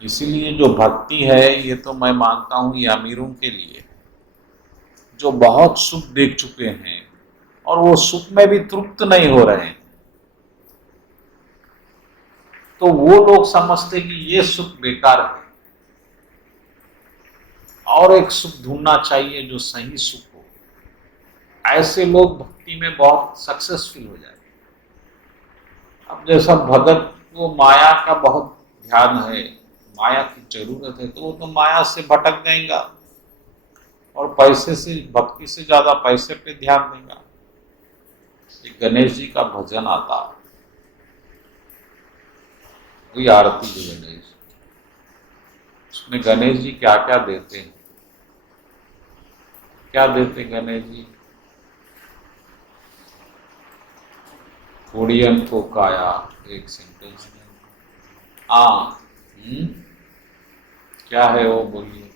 इसीलिए जो भक्ति है ये तो मैं मानता हूं ये अमीरों के लिए, जो बहुत सुख देख चुके हैं और वो सुख में भी तृप्त नहीं हो रहे हैं, तो वो लोग समझते कि ये सुख बेकार है और एक सुख ढूंढना चाहिए जो सही सुख हो। ऐसे लोग भक्ति में बहुत सक्सेसफुल हो जाए। अब जैसा भगत को माया का बहुत ध्यान है, माया की जरूरत है, तो वो तो माया से भटक जाएगा और पैसे से, भक्ति से ज्यादा पैसे पे ध्यान देगा। एक गणेश जी का भजन आता, वही आरती जो गणेश, उसमें गणेश जी क्या क्या देते हैं, क्या देते गणेश जी, थोड़ियन को काया, एक सेंटेंस में हाँ, क्या है वो बोलिए।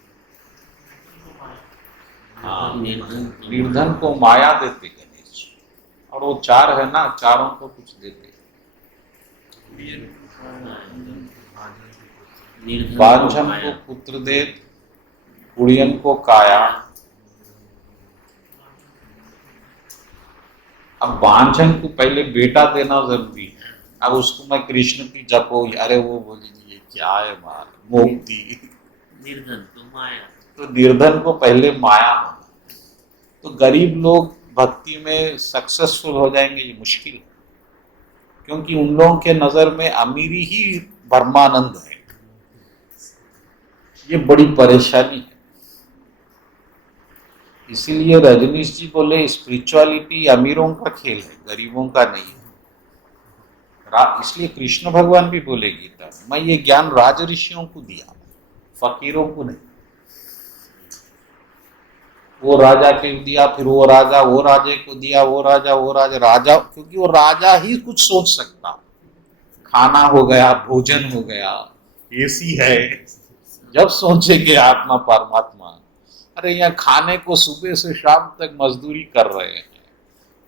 हाँ, निर्धन को माया देते गणेश, और वो चार है ना, चारों को कुछ देते, बांझन को पुत्र दे, कुड़ियन को काया। अब बांझन को पहले बेटा देना जरूरी है, अब उसको मैं कृष्ण की जपो, अरे वो बोली ये क्या है मार मुक्ति, निर्धन तो माया, तो निर्धन को पहले माया होना। तो गरीब लोग भक्ति में सक्सेसफुल हो जाएंगे ये मुश्किल, क्योंकि उन लोगों के नजर में अमीरी ही ब्रह्मानंद है, ये बड़ी परेशानी है। इसीलिए रजनीश जी बोले स्पिरिचुअलिटी अमीरों का खेल है, गरीबों का नहीं है। इसलिए कृष्ण भगवान भी बोले गीता, मैं ये ज्ञान राज ऋषियों को दिया, फकीरों को नहीं। वो राजा के दिया, फिर वो राजा वो राजे को दिया, वो राजा वो राजा, क्योंकि वो राजा ही कुछ सोच सकता, खाना हो गया, भोजन हो गया, एसी है, जब सोचेंगे आत्मा परमात्मा। अरे यहाँ खाने को सुबह से शाम तक मजदूरी कर रहे हैं,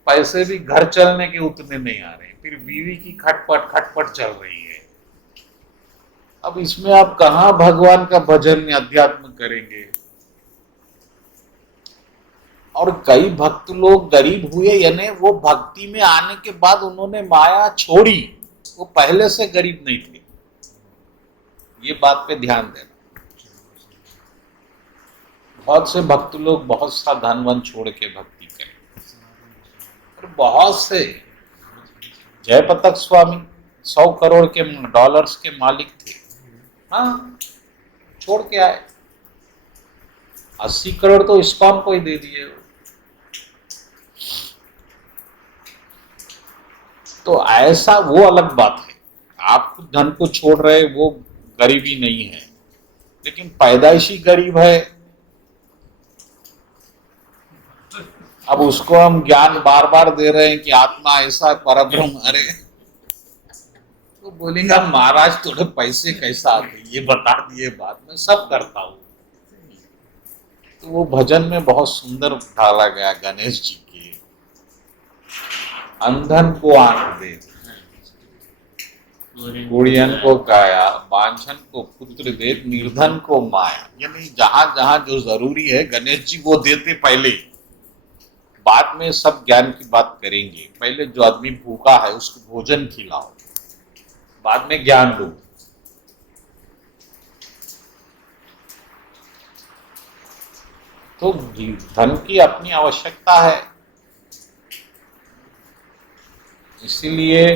पैसे भी घर चलने के उतने नहीं आ रहे, फिर बीवी की खटपट खटपट चल रही है। अब इसमें आप कहाँ भगवान का भजन अध्यात्म करेंगे। और कई भक्त लोग गरीब हुए, यानी वो भक्ति में आने के बाद उन्होंने माया छोड़ी, वो पहले से गरीब नहीं थे। ये बात पे ध्यान देना। बहुत से भक्त लोग बहुत सा धन वन छोड़ के भक्ति करें, और बहुत से जयपतक स्वामी 100 करोड़ के डॉलर्स के मालिक थे, हाँ छोड़ के आए। 80 करोड़ तो इस्कॉन को ही दे दिए। तो ऐसा वो अलग बात है, आप खुद धन को छोड़ रहे, वो गरीबी नहीं है, लेकिन पैदाइशी गरीब है। अब उसको हम ज्ञान बार बार दे रहे हैं कि आत्मा ऐसा परब्रह्म, अरे तो बोलेंगे महाराज थोड़े पैसे कैसा आते, ये बता दिए, बाद में सब करता हूं। तो वो भजन में बहुत सुंदर ढाला गया गणेश जी के, अंधन को आंख दे, गुड़ियन को काया, बांझन को पुत्र दे, निर्धन को माया। यानी जहां जहां जो जरूरी है गणेश जी वो देते पहले, बाद में सब ज्ञान की बात करेंगे। पहले जो आदमी भूखा है उसको भोजन खिलाओ, बाद में ज्ञान दो। तो धन की अपनी आवश्यकता है, इसीलिए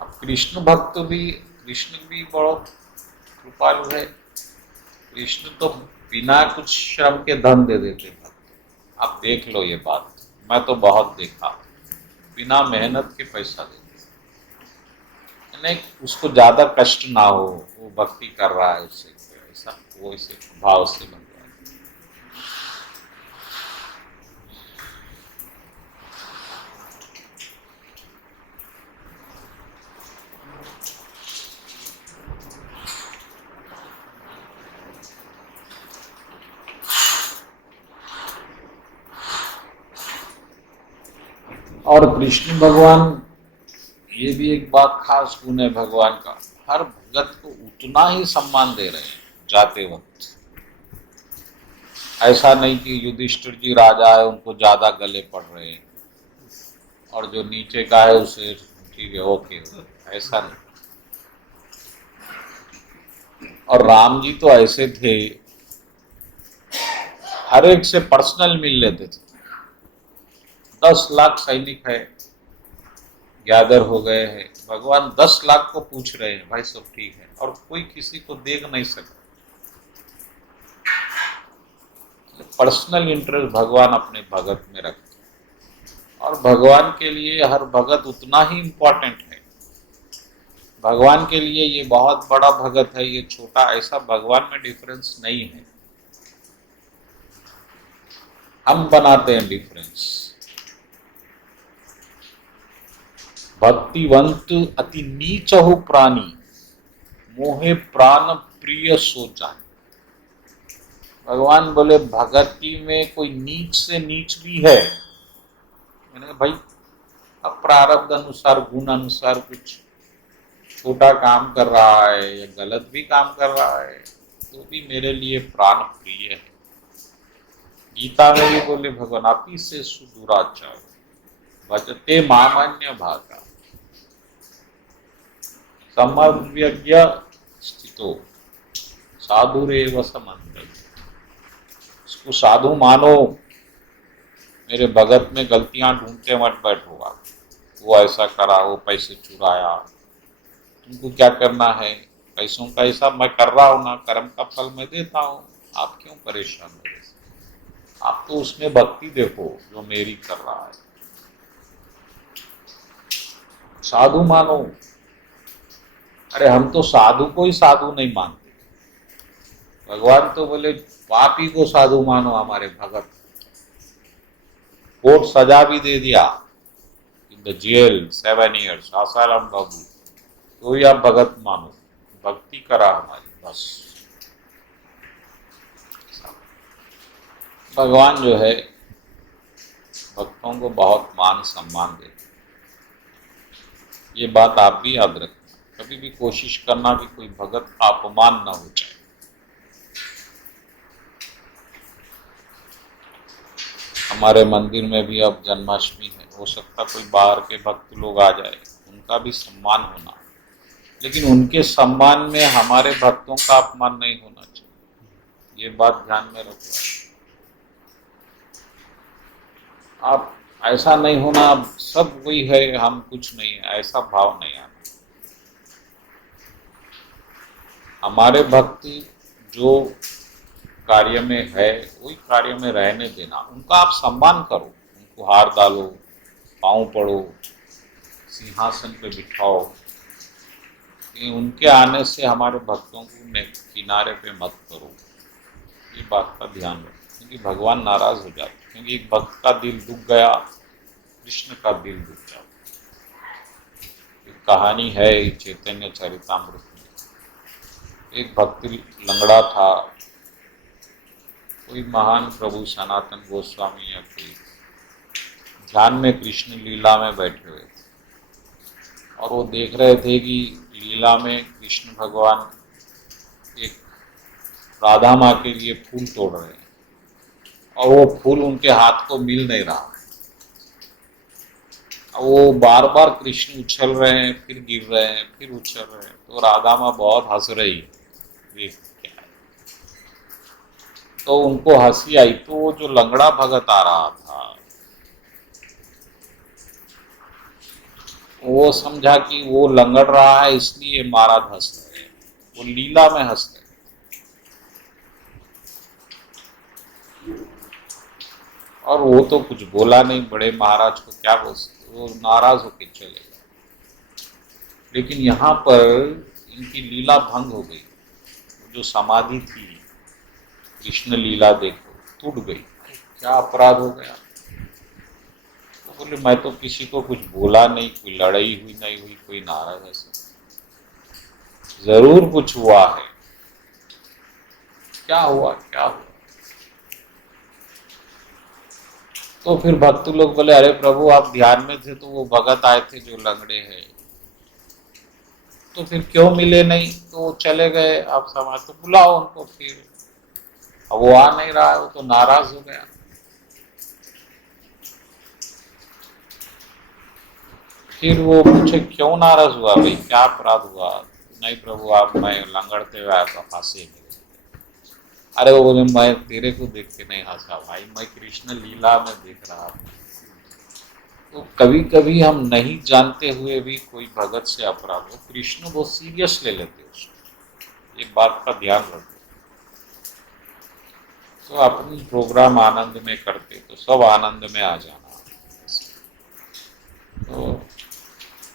अब कृष्ण भक्त भी, कृष्ण भी बहुत कृपालु है। कृष्ण तो बिना कुछ श्रम के धन दे देते भक्त। आप देख लो ये बात, मैं तो बहुत देखा, बिना मेहनत के पैसा देते, नहीं उसको ज्यादा कष्ट ना हो, वो भक्ति कर रहा है उससे, ऐसा वो इसे भाव से बन रहा है। और कृष्ण भगवान, ये भी एक बात खास गुण है भगवान का, हर भगत को उतना ही सम्मान दे रहे हैं जाते वक्त। ऐसा नहीं कि युधिष्ठिर जी राजा है उनको ज्यादा गले पड़ रहे हैं, और जो नीचे का है उसे ठीक है ओके, ऐसा नहीं। और राम जी तो ऐसे थे, हर एक से पर्सनल मिल लेते थे। 10 लाख सैनिक है, गैदर हो गए हैं, भगवान 10 लाख को पूछ रहे हैं भाई सब ठीक है, और कोई किसी को देख नहीं सकता। पर्सनल इंटरेस्ट भगवान अपने भगत में रखते हैं, और भगवान के लिए हर भगत उतना ही इम्पोर्टेंट है। भगवान के लिए ये बहुत बड़ा भगत है, ये छोटा, ऐसा भगवान में डिफरेंस नहीं है। हम बनाते हैं डिफरेंस। भक्तिवंत अति नीच हो प्राणी, मोहे प्राण प्रिय सो जाए। भगवान बोले भक्ति में कोई नीच से नीच भी है, मैंने भाई अब प्रारब्ध अनुसार, गुण अनुसार कुछ छोटा काम कर रहा है या गलत भी काम कर रहा है तो भी मेरे लिए प्राण प्रिय है। गीता में भी बोले भगवान अपि से सुदुराचार भजते मामन्य भागा, समव्यज्ञ स्थितो साधुरेव समन्वय। इसको साधु मानो, मेरे भगत में गलतियां ढूंढते मत बैठोगा, वो ऐसा करा, वो पैसे चुराया, तुमको क्या करना है, पैसों का हिसाब मैं कर रहा हूं ना, कर्म का फल मैं देता हूं, आप क्यों परेशान हो? आप तो उसमें भक्ति देखो जो मेरी कर रहा है। साधु मानो, अरे हम तो साधु को ही साधु नहीं मानते। भगवान तो बोले पापी को साधु मानो हमारे भगत। कोर्ट सजा भी दे दिया, in the jail 7 years, Asaram Babu, तो ही आप भगत मानो, भक्ति करा हमारी बस। भगवान जो है भक्तों को बहुत मान सम्मान देते, ये बात आप भी याद रखना। कभी भी कोशिश करना कि कोई भगत का अपमान न हो जाए। हमारे मंदिर में भी अब जन्माष्टमी है, हो सकता कोई बाहर के भक्त लोग आ जाए, उनका भी सम्मान होना, लेकिन उनके सम्मान में हमारे भक्तों का अपमान नहीं होना चाहिए। ये बात ध्यान में रखो आप। ऐसा नहीं होना अब सब वही है, हम कुछ नहीं है, ऐसा भाव नहीं आना। हमारे भक्ति जो कार्य में है वही कार्य में रहने देना, उनका आप सम्मान करो, उनको हार डालो, पाँव पड़ो, सिंहासन पे बिठाओ। ये उनके आने से हमारे भक्तों को किनारे पे मत करो, ये बात का ध्यान रखो, क्योंकि भगवान नाराज हो जाते, क्योंकि एक भक्त का दिल दुख गया, कृष्ण का दिल दुख जाता। एक कहानी है चैतन्य चरितामृत में, एक भक्त लंगड़ा था, कोई महान प्रभु सनातन गोस्वामी या कोई ध्यान में कृष्ण लीला में बैठे हुए थे, और वो देख रहे थे कि लीला में कृष्ण भगवान एक राधा माँ के लिए फूल तोड़ रहे हैं, और वो फूल उनके हाथ को मिल नहीं रहा। वो बार बार कृष्ण उछल रहे हैं, फिर गिर रहे हैं, फिर उछल रहे हैं, तो राधा माँ बहुत हंस रही है। क्या है? तो उनको हंसी आई, तो वो जो लंगड़ा भगत आ रहा था वो समझा कि वो लंगड़ रहा है इसलिए महाराज हंस रहे हैं, वो लीला में हंस रहे। और वो तो कुछ बोला नहीं, बड़े महाराज को क्या बोल सकते, वो नाराज होकर चले गए। लेकिन यहाँ पर इनकी लीला भंग हो गई, जो समाधि थी कृष्ण लीला देखो टूट गई। क्या अपराध हो गया? तो बोले मैं तो किसी को कुछ बोला नहीं, कोई लड़ाई हुई नहीं हुई, कोई नाराज ऐसा जरूर कुछ हुआ है। क्या हुआ, क्या हुआ? तो फिर भक्त लोग बोले अरे प्रभु आप ध्यान में थे तो वो भगत आए थे जो लंगड़े हैं, तो फिर क्यों मिले नहीं? तो चले गए, आप समाज तो बुलाओ उनको। फिर अब वो आ नहीं रहा है, वो तो नाराज हो गया। फिर वो पूछे क्यों नाराज हुआ भाई, क्या अपराध हुआ? नहीं प्रभु आप, मैं लंगड़ते हुए आपका फांसी में। अरे वो बोले मैं तेरे को देख के नहीं हंसा भाई, मैं कृष्ण लीला में देख रहा था। तो कभी कभी हम नहीं जानते हुए भी कोई भगत से अपराध हो, कृष्ण बहुत सीरियस ले लेते उसको, ये बात का ध्यान रखो। तो अपनी प्रोग्राम आनंद में करते तो सब आनंद में आ जाना। तो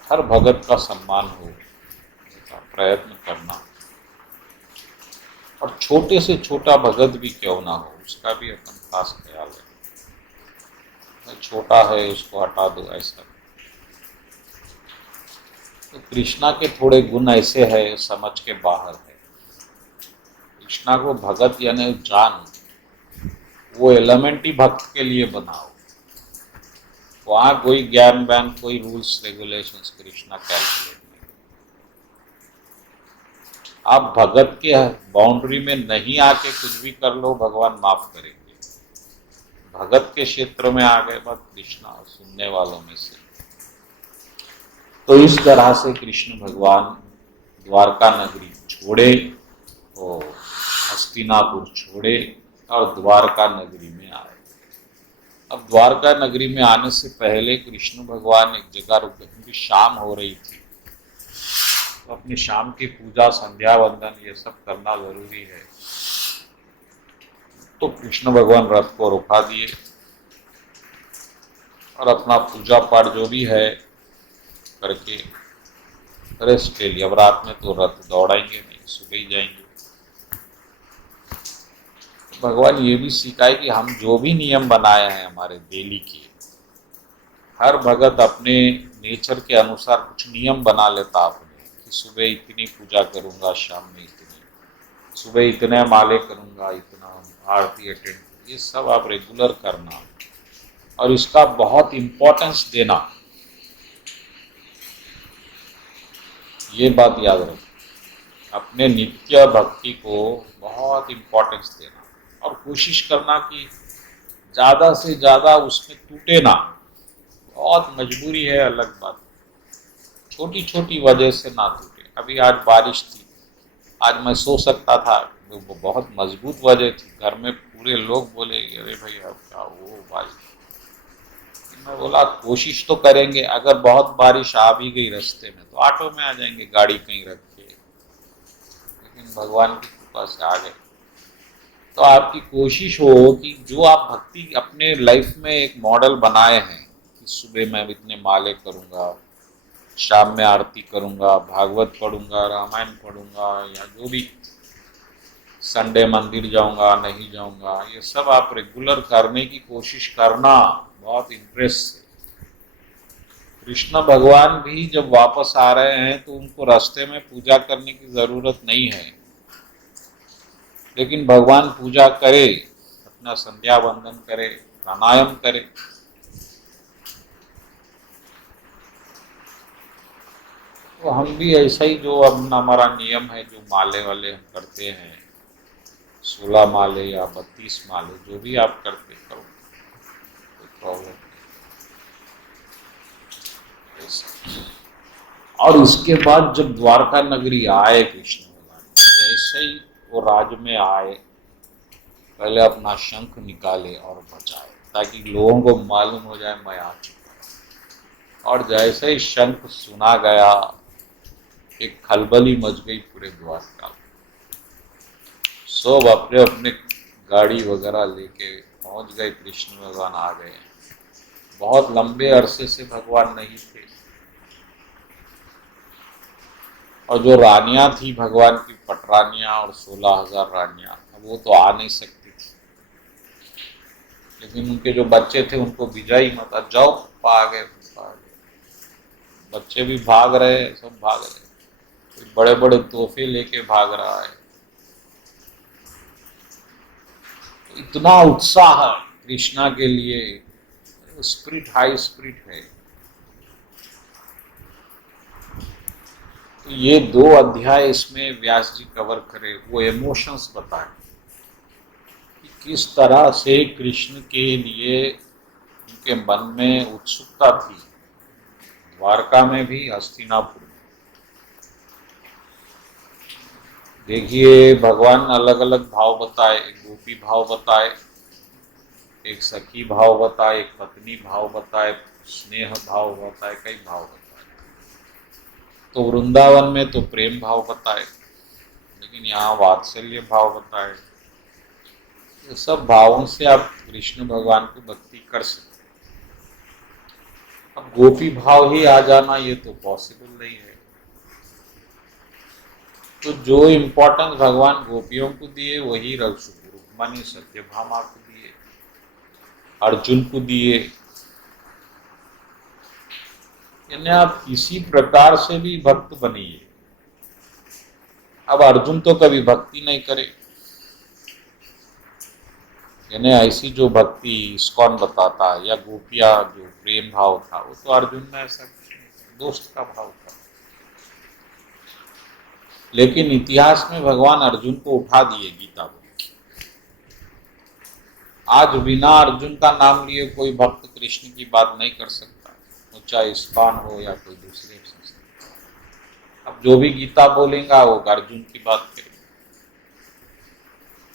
हर भगत का सम्मान हो का प्रयत्न करना, और छोटे से छोटा भगत भी क्यों ना हो उसका भी अपन खास ख्याल है। छोटा है उसको हटा दो ऐसा। तो कृष्णा के थोड़े गुण ऐसे है समझ के बाहर है। कृष्णा को भगत यानी जान, वो एलिमेंट्री भक्त के लिए बनाओ, वहां कोई ज्ञान व्यान कोई रूल्स रेगुलेशंस कृष्णा कैलकुलेट नहीं। आप भगत के बाउंड्री में नहीं आके कुछ भी कर लो, भगवान माफ करेंगे। भगत के क्षेत्र में आ गए बात कृष्णा सुनने वालों में से। तो इस तरह से कृष्ण भगवान द्वारका नगरी छोड़े और हस्तिनापुर छोड़े और द्वारका नगरी में आए। अब द्वारका नगरी में आने से पहले कृष्ण भगवान एक जगह रुक गए, क्योंकि शाम हो रही थी, तो अपनी शाम की पूजा संध्या वंदन ये सब करना जरूरी है। तो कृष्ण भगवान रथ को रुका दिए और अपना पूजा पाठ जो भी है करके रेस्ट ले लिया। अब रात में तो रथ दौड़ाएंगे नहीं, सुबह ही जाएंगे। तो भगवान ये भी सिखाए कि हम जो भी नियम बनाए हैं हमारे डेली के, हर भगत अपने नेचर के अनुसार कुछ नियम बना लेता अपने, कि सुबह इतनी पूजा करूंगा, शाम में इतनी, सुबह इतने माले करूंगा, इतना आरती अटेंड, ये सब आप रेगुलर करना और इसका बहुत इम्पोर्टेंस देना, ये बात याद रखो। अपने नित्य भक्ति को बहुत इम्पोर्टेंस देना और कोशिश करना कि ज्यादा से ज्यादा उसमें टूटे ना। बहुत मजबूरी है अलग बात, छोटी छोटी वजह से ना टूटे। अभी आज बारिश थी, आज मैं सो सकता था, वो बहुत मजबूत वजह थी। घर में पूरे लोग बोले अरे भाई अब क्या वो बारिश। मैं बोला कोशिश तो करेंगे, अगर बहुत बारिश आ भी गई रास्ते में तो ऑटो में आ जाएंगे, गाड़ी कहीं रख के। लेकिन भगवान की कृपा से आ गए। तो आपकी कोशिश हो कि जो आप भक्ति अपने लाइफ में एक मॉडल बनाए हैं कि सुबह मैं इतने माले करूंगा, शाम में आरती करूंगा, भागवत पढ़ूंगा, रामायण पढ़ूंगा, या जो भी, संडे मंदिर जाऊंगा नहीं जाऊंगा, ये सब आप रेगुलर करने की कोशिश करना। बहुत इंप्रेस। कृष्ण भगवान भी जब वापस आ रहे हैं तो उनको रास्ते में पूजा करने की जरूरत नहीं है, लेकिन भगवान पूजा करे, अपना संध्या वंदन करे, प्राणायाम करे। तो हम भी ऐसा ही, जो अब हमारा नियम है, जो माले वाले हम करते हैं, 16 माले या 32 माले, जो भी आप करते करो, कोई प्रॉब्लम नहीं। और उसके बाद जब द्वारका नगरी आए कृष्ण भगवान, जैसे ही वो राज में आए, पहले अपना शंख निकाले और बजाए, ताकि लोगों को मालूम हो जाए मैं आ चुका। और जैसे ही शंख सुना गया, एक खलबली मच गई पूरे द्वारका। सब अपने अपने गाड़ी वगैरह लेके पहुंच गए, कृष्ण भगवान आ गए। बहुत लंबे अरसे से भगवान नहीं थे, और जो रानियां थी भगवान की, पटरानियां और 16,000 रानियां, अब वो तो आ नहीं सकती थी। लेकिन उनके जो बच्चे थे उनको भिजा ही मत, जाओ आ गए, आ गए। बच्चे भी भाग रहे, सब भाग रहे, कोई बड़े बड़े तोहफे लेके भाग रहा है। इतना उत्साह कृष्णा के लिए, स्पिरिट हाई स्पिरिट है। तो ये 2 अध्याय इसमें व्यास जी कवर करे, वो इमोशंस बताए कि किस तरह से कृष्ण के लिए उनके मन में उत्सुकता थी, द्वारका में भी, हस्तिनापुर में। देखिए भगवान अलग अलग भाव बताए, एक गोपी भाव बताए, एक सखी भाव बताए, एक पत्नी भाव बताए, स्नेह भाव बताए, कई भाव बताए। तो वृंदावन में तो प्रेम भाव बताए, लेकिन यहाँ वात्सल्य भाव बताए। ये सब भावों से आप कृष्ण भगवान को भक्ति कर सकते। अब गोपी भाव ही आ जाना ये तो पॉसिबल नहीं है। तो जो इम्पोर्टेंस भगवान गोपियों को दिए वही रुक्मणी सत्यभामा को दिए, अर्जुन को दिए। यानी आप किसी प्रकार से भी भक्त बनिए। अब अर्जुन तो कभी भक्ति नहीं करे, यानी ऐसी जो भक्ति इस्कॉन बताता, या गोपिया जो प्रेम भाव था, वो तो अर्जुन में ऐसा कुछ नहीं, दोस्त का भाव था। लेकिन इतिहास में भगवान अर्जुन को उठा दिए गीता में। आज बिना अर्जुन का नाम लिए कोई भक्त कृष्ण की बात नहीं कर सकता, वो चाहे इस्कॉन हो या कोई दूसरी संस्था। अब जो भी गीता बोलेगा वो अर्जुन की बात करेगा।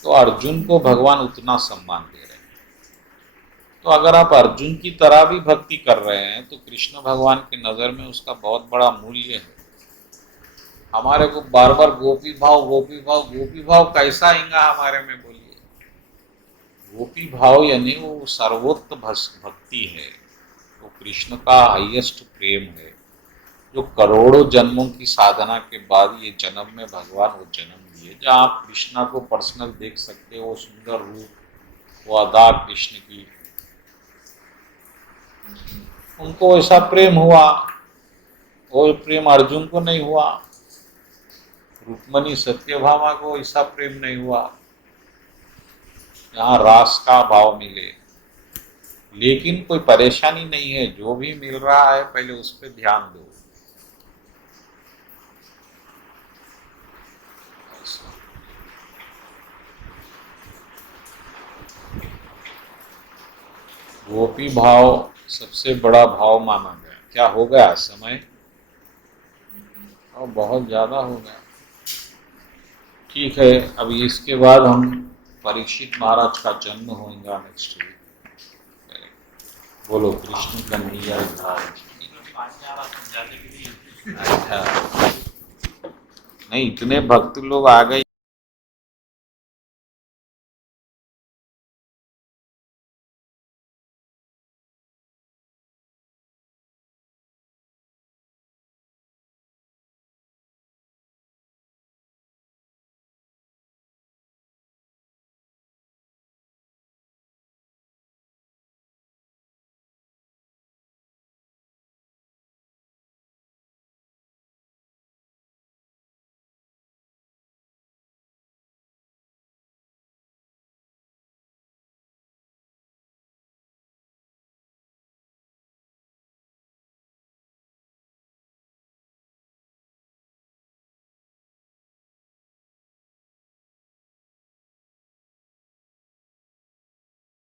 तो अर्जुन को भगवान उतना सम्मान दे रहे हैं। तो अगर आप अर्जुन की तरह भी भक्ति कर रहे हैं तो कृष्ण भगवान की नजर में उसका बहुत बड़ा मूल्य है। हमारे को बार बार गोपी भाव, गोपी भाव, गोपी भाव कैसा आएगा हमारे में, बोलिए। गोपी भाव यानी वो सर्वोत्त भक्ति है, वो कृष्ण का हाईएस्ट प्रेम है, जो करोड़ों जन्मों की साधना के बाद ये जन्म में भगवान वो जन्म दिए, जहाँ आप कृष्णा को पर्सनल देख सकते हो, वो सुंदर रूप, वो अदा कृष्ण की। उनको ऐसा प्रेम हुआ, वो प्रेम अर्जुन को नहीं हुआ, रुक्मणी सत्यभामा को ऐसा प्रेम नहीं हुआ। यहाँ रास का भाव मिले, लेकिन कोई परेशानी नहीं है, जो भी मिल रहा है पहले उस पर ध्यान दो। गोपी भाव सबसे बड़ा भाव माना गया। क्या हो गया समय? और बहुत ज़्यादा हो गया। ठीक है, अभी इसके बाद हम परीक्षित महाराज का जन्म होगा नेक्स्ट वीक। बोलो कृष्ण कन्हैया लाल की। अच्छा, नहीं इतने भक्त लोग आ गए।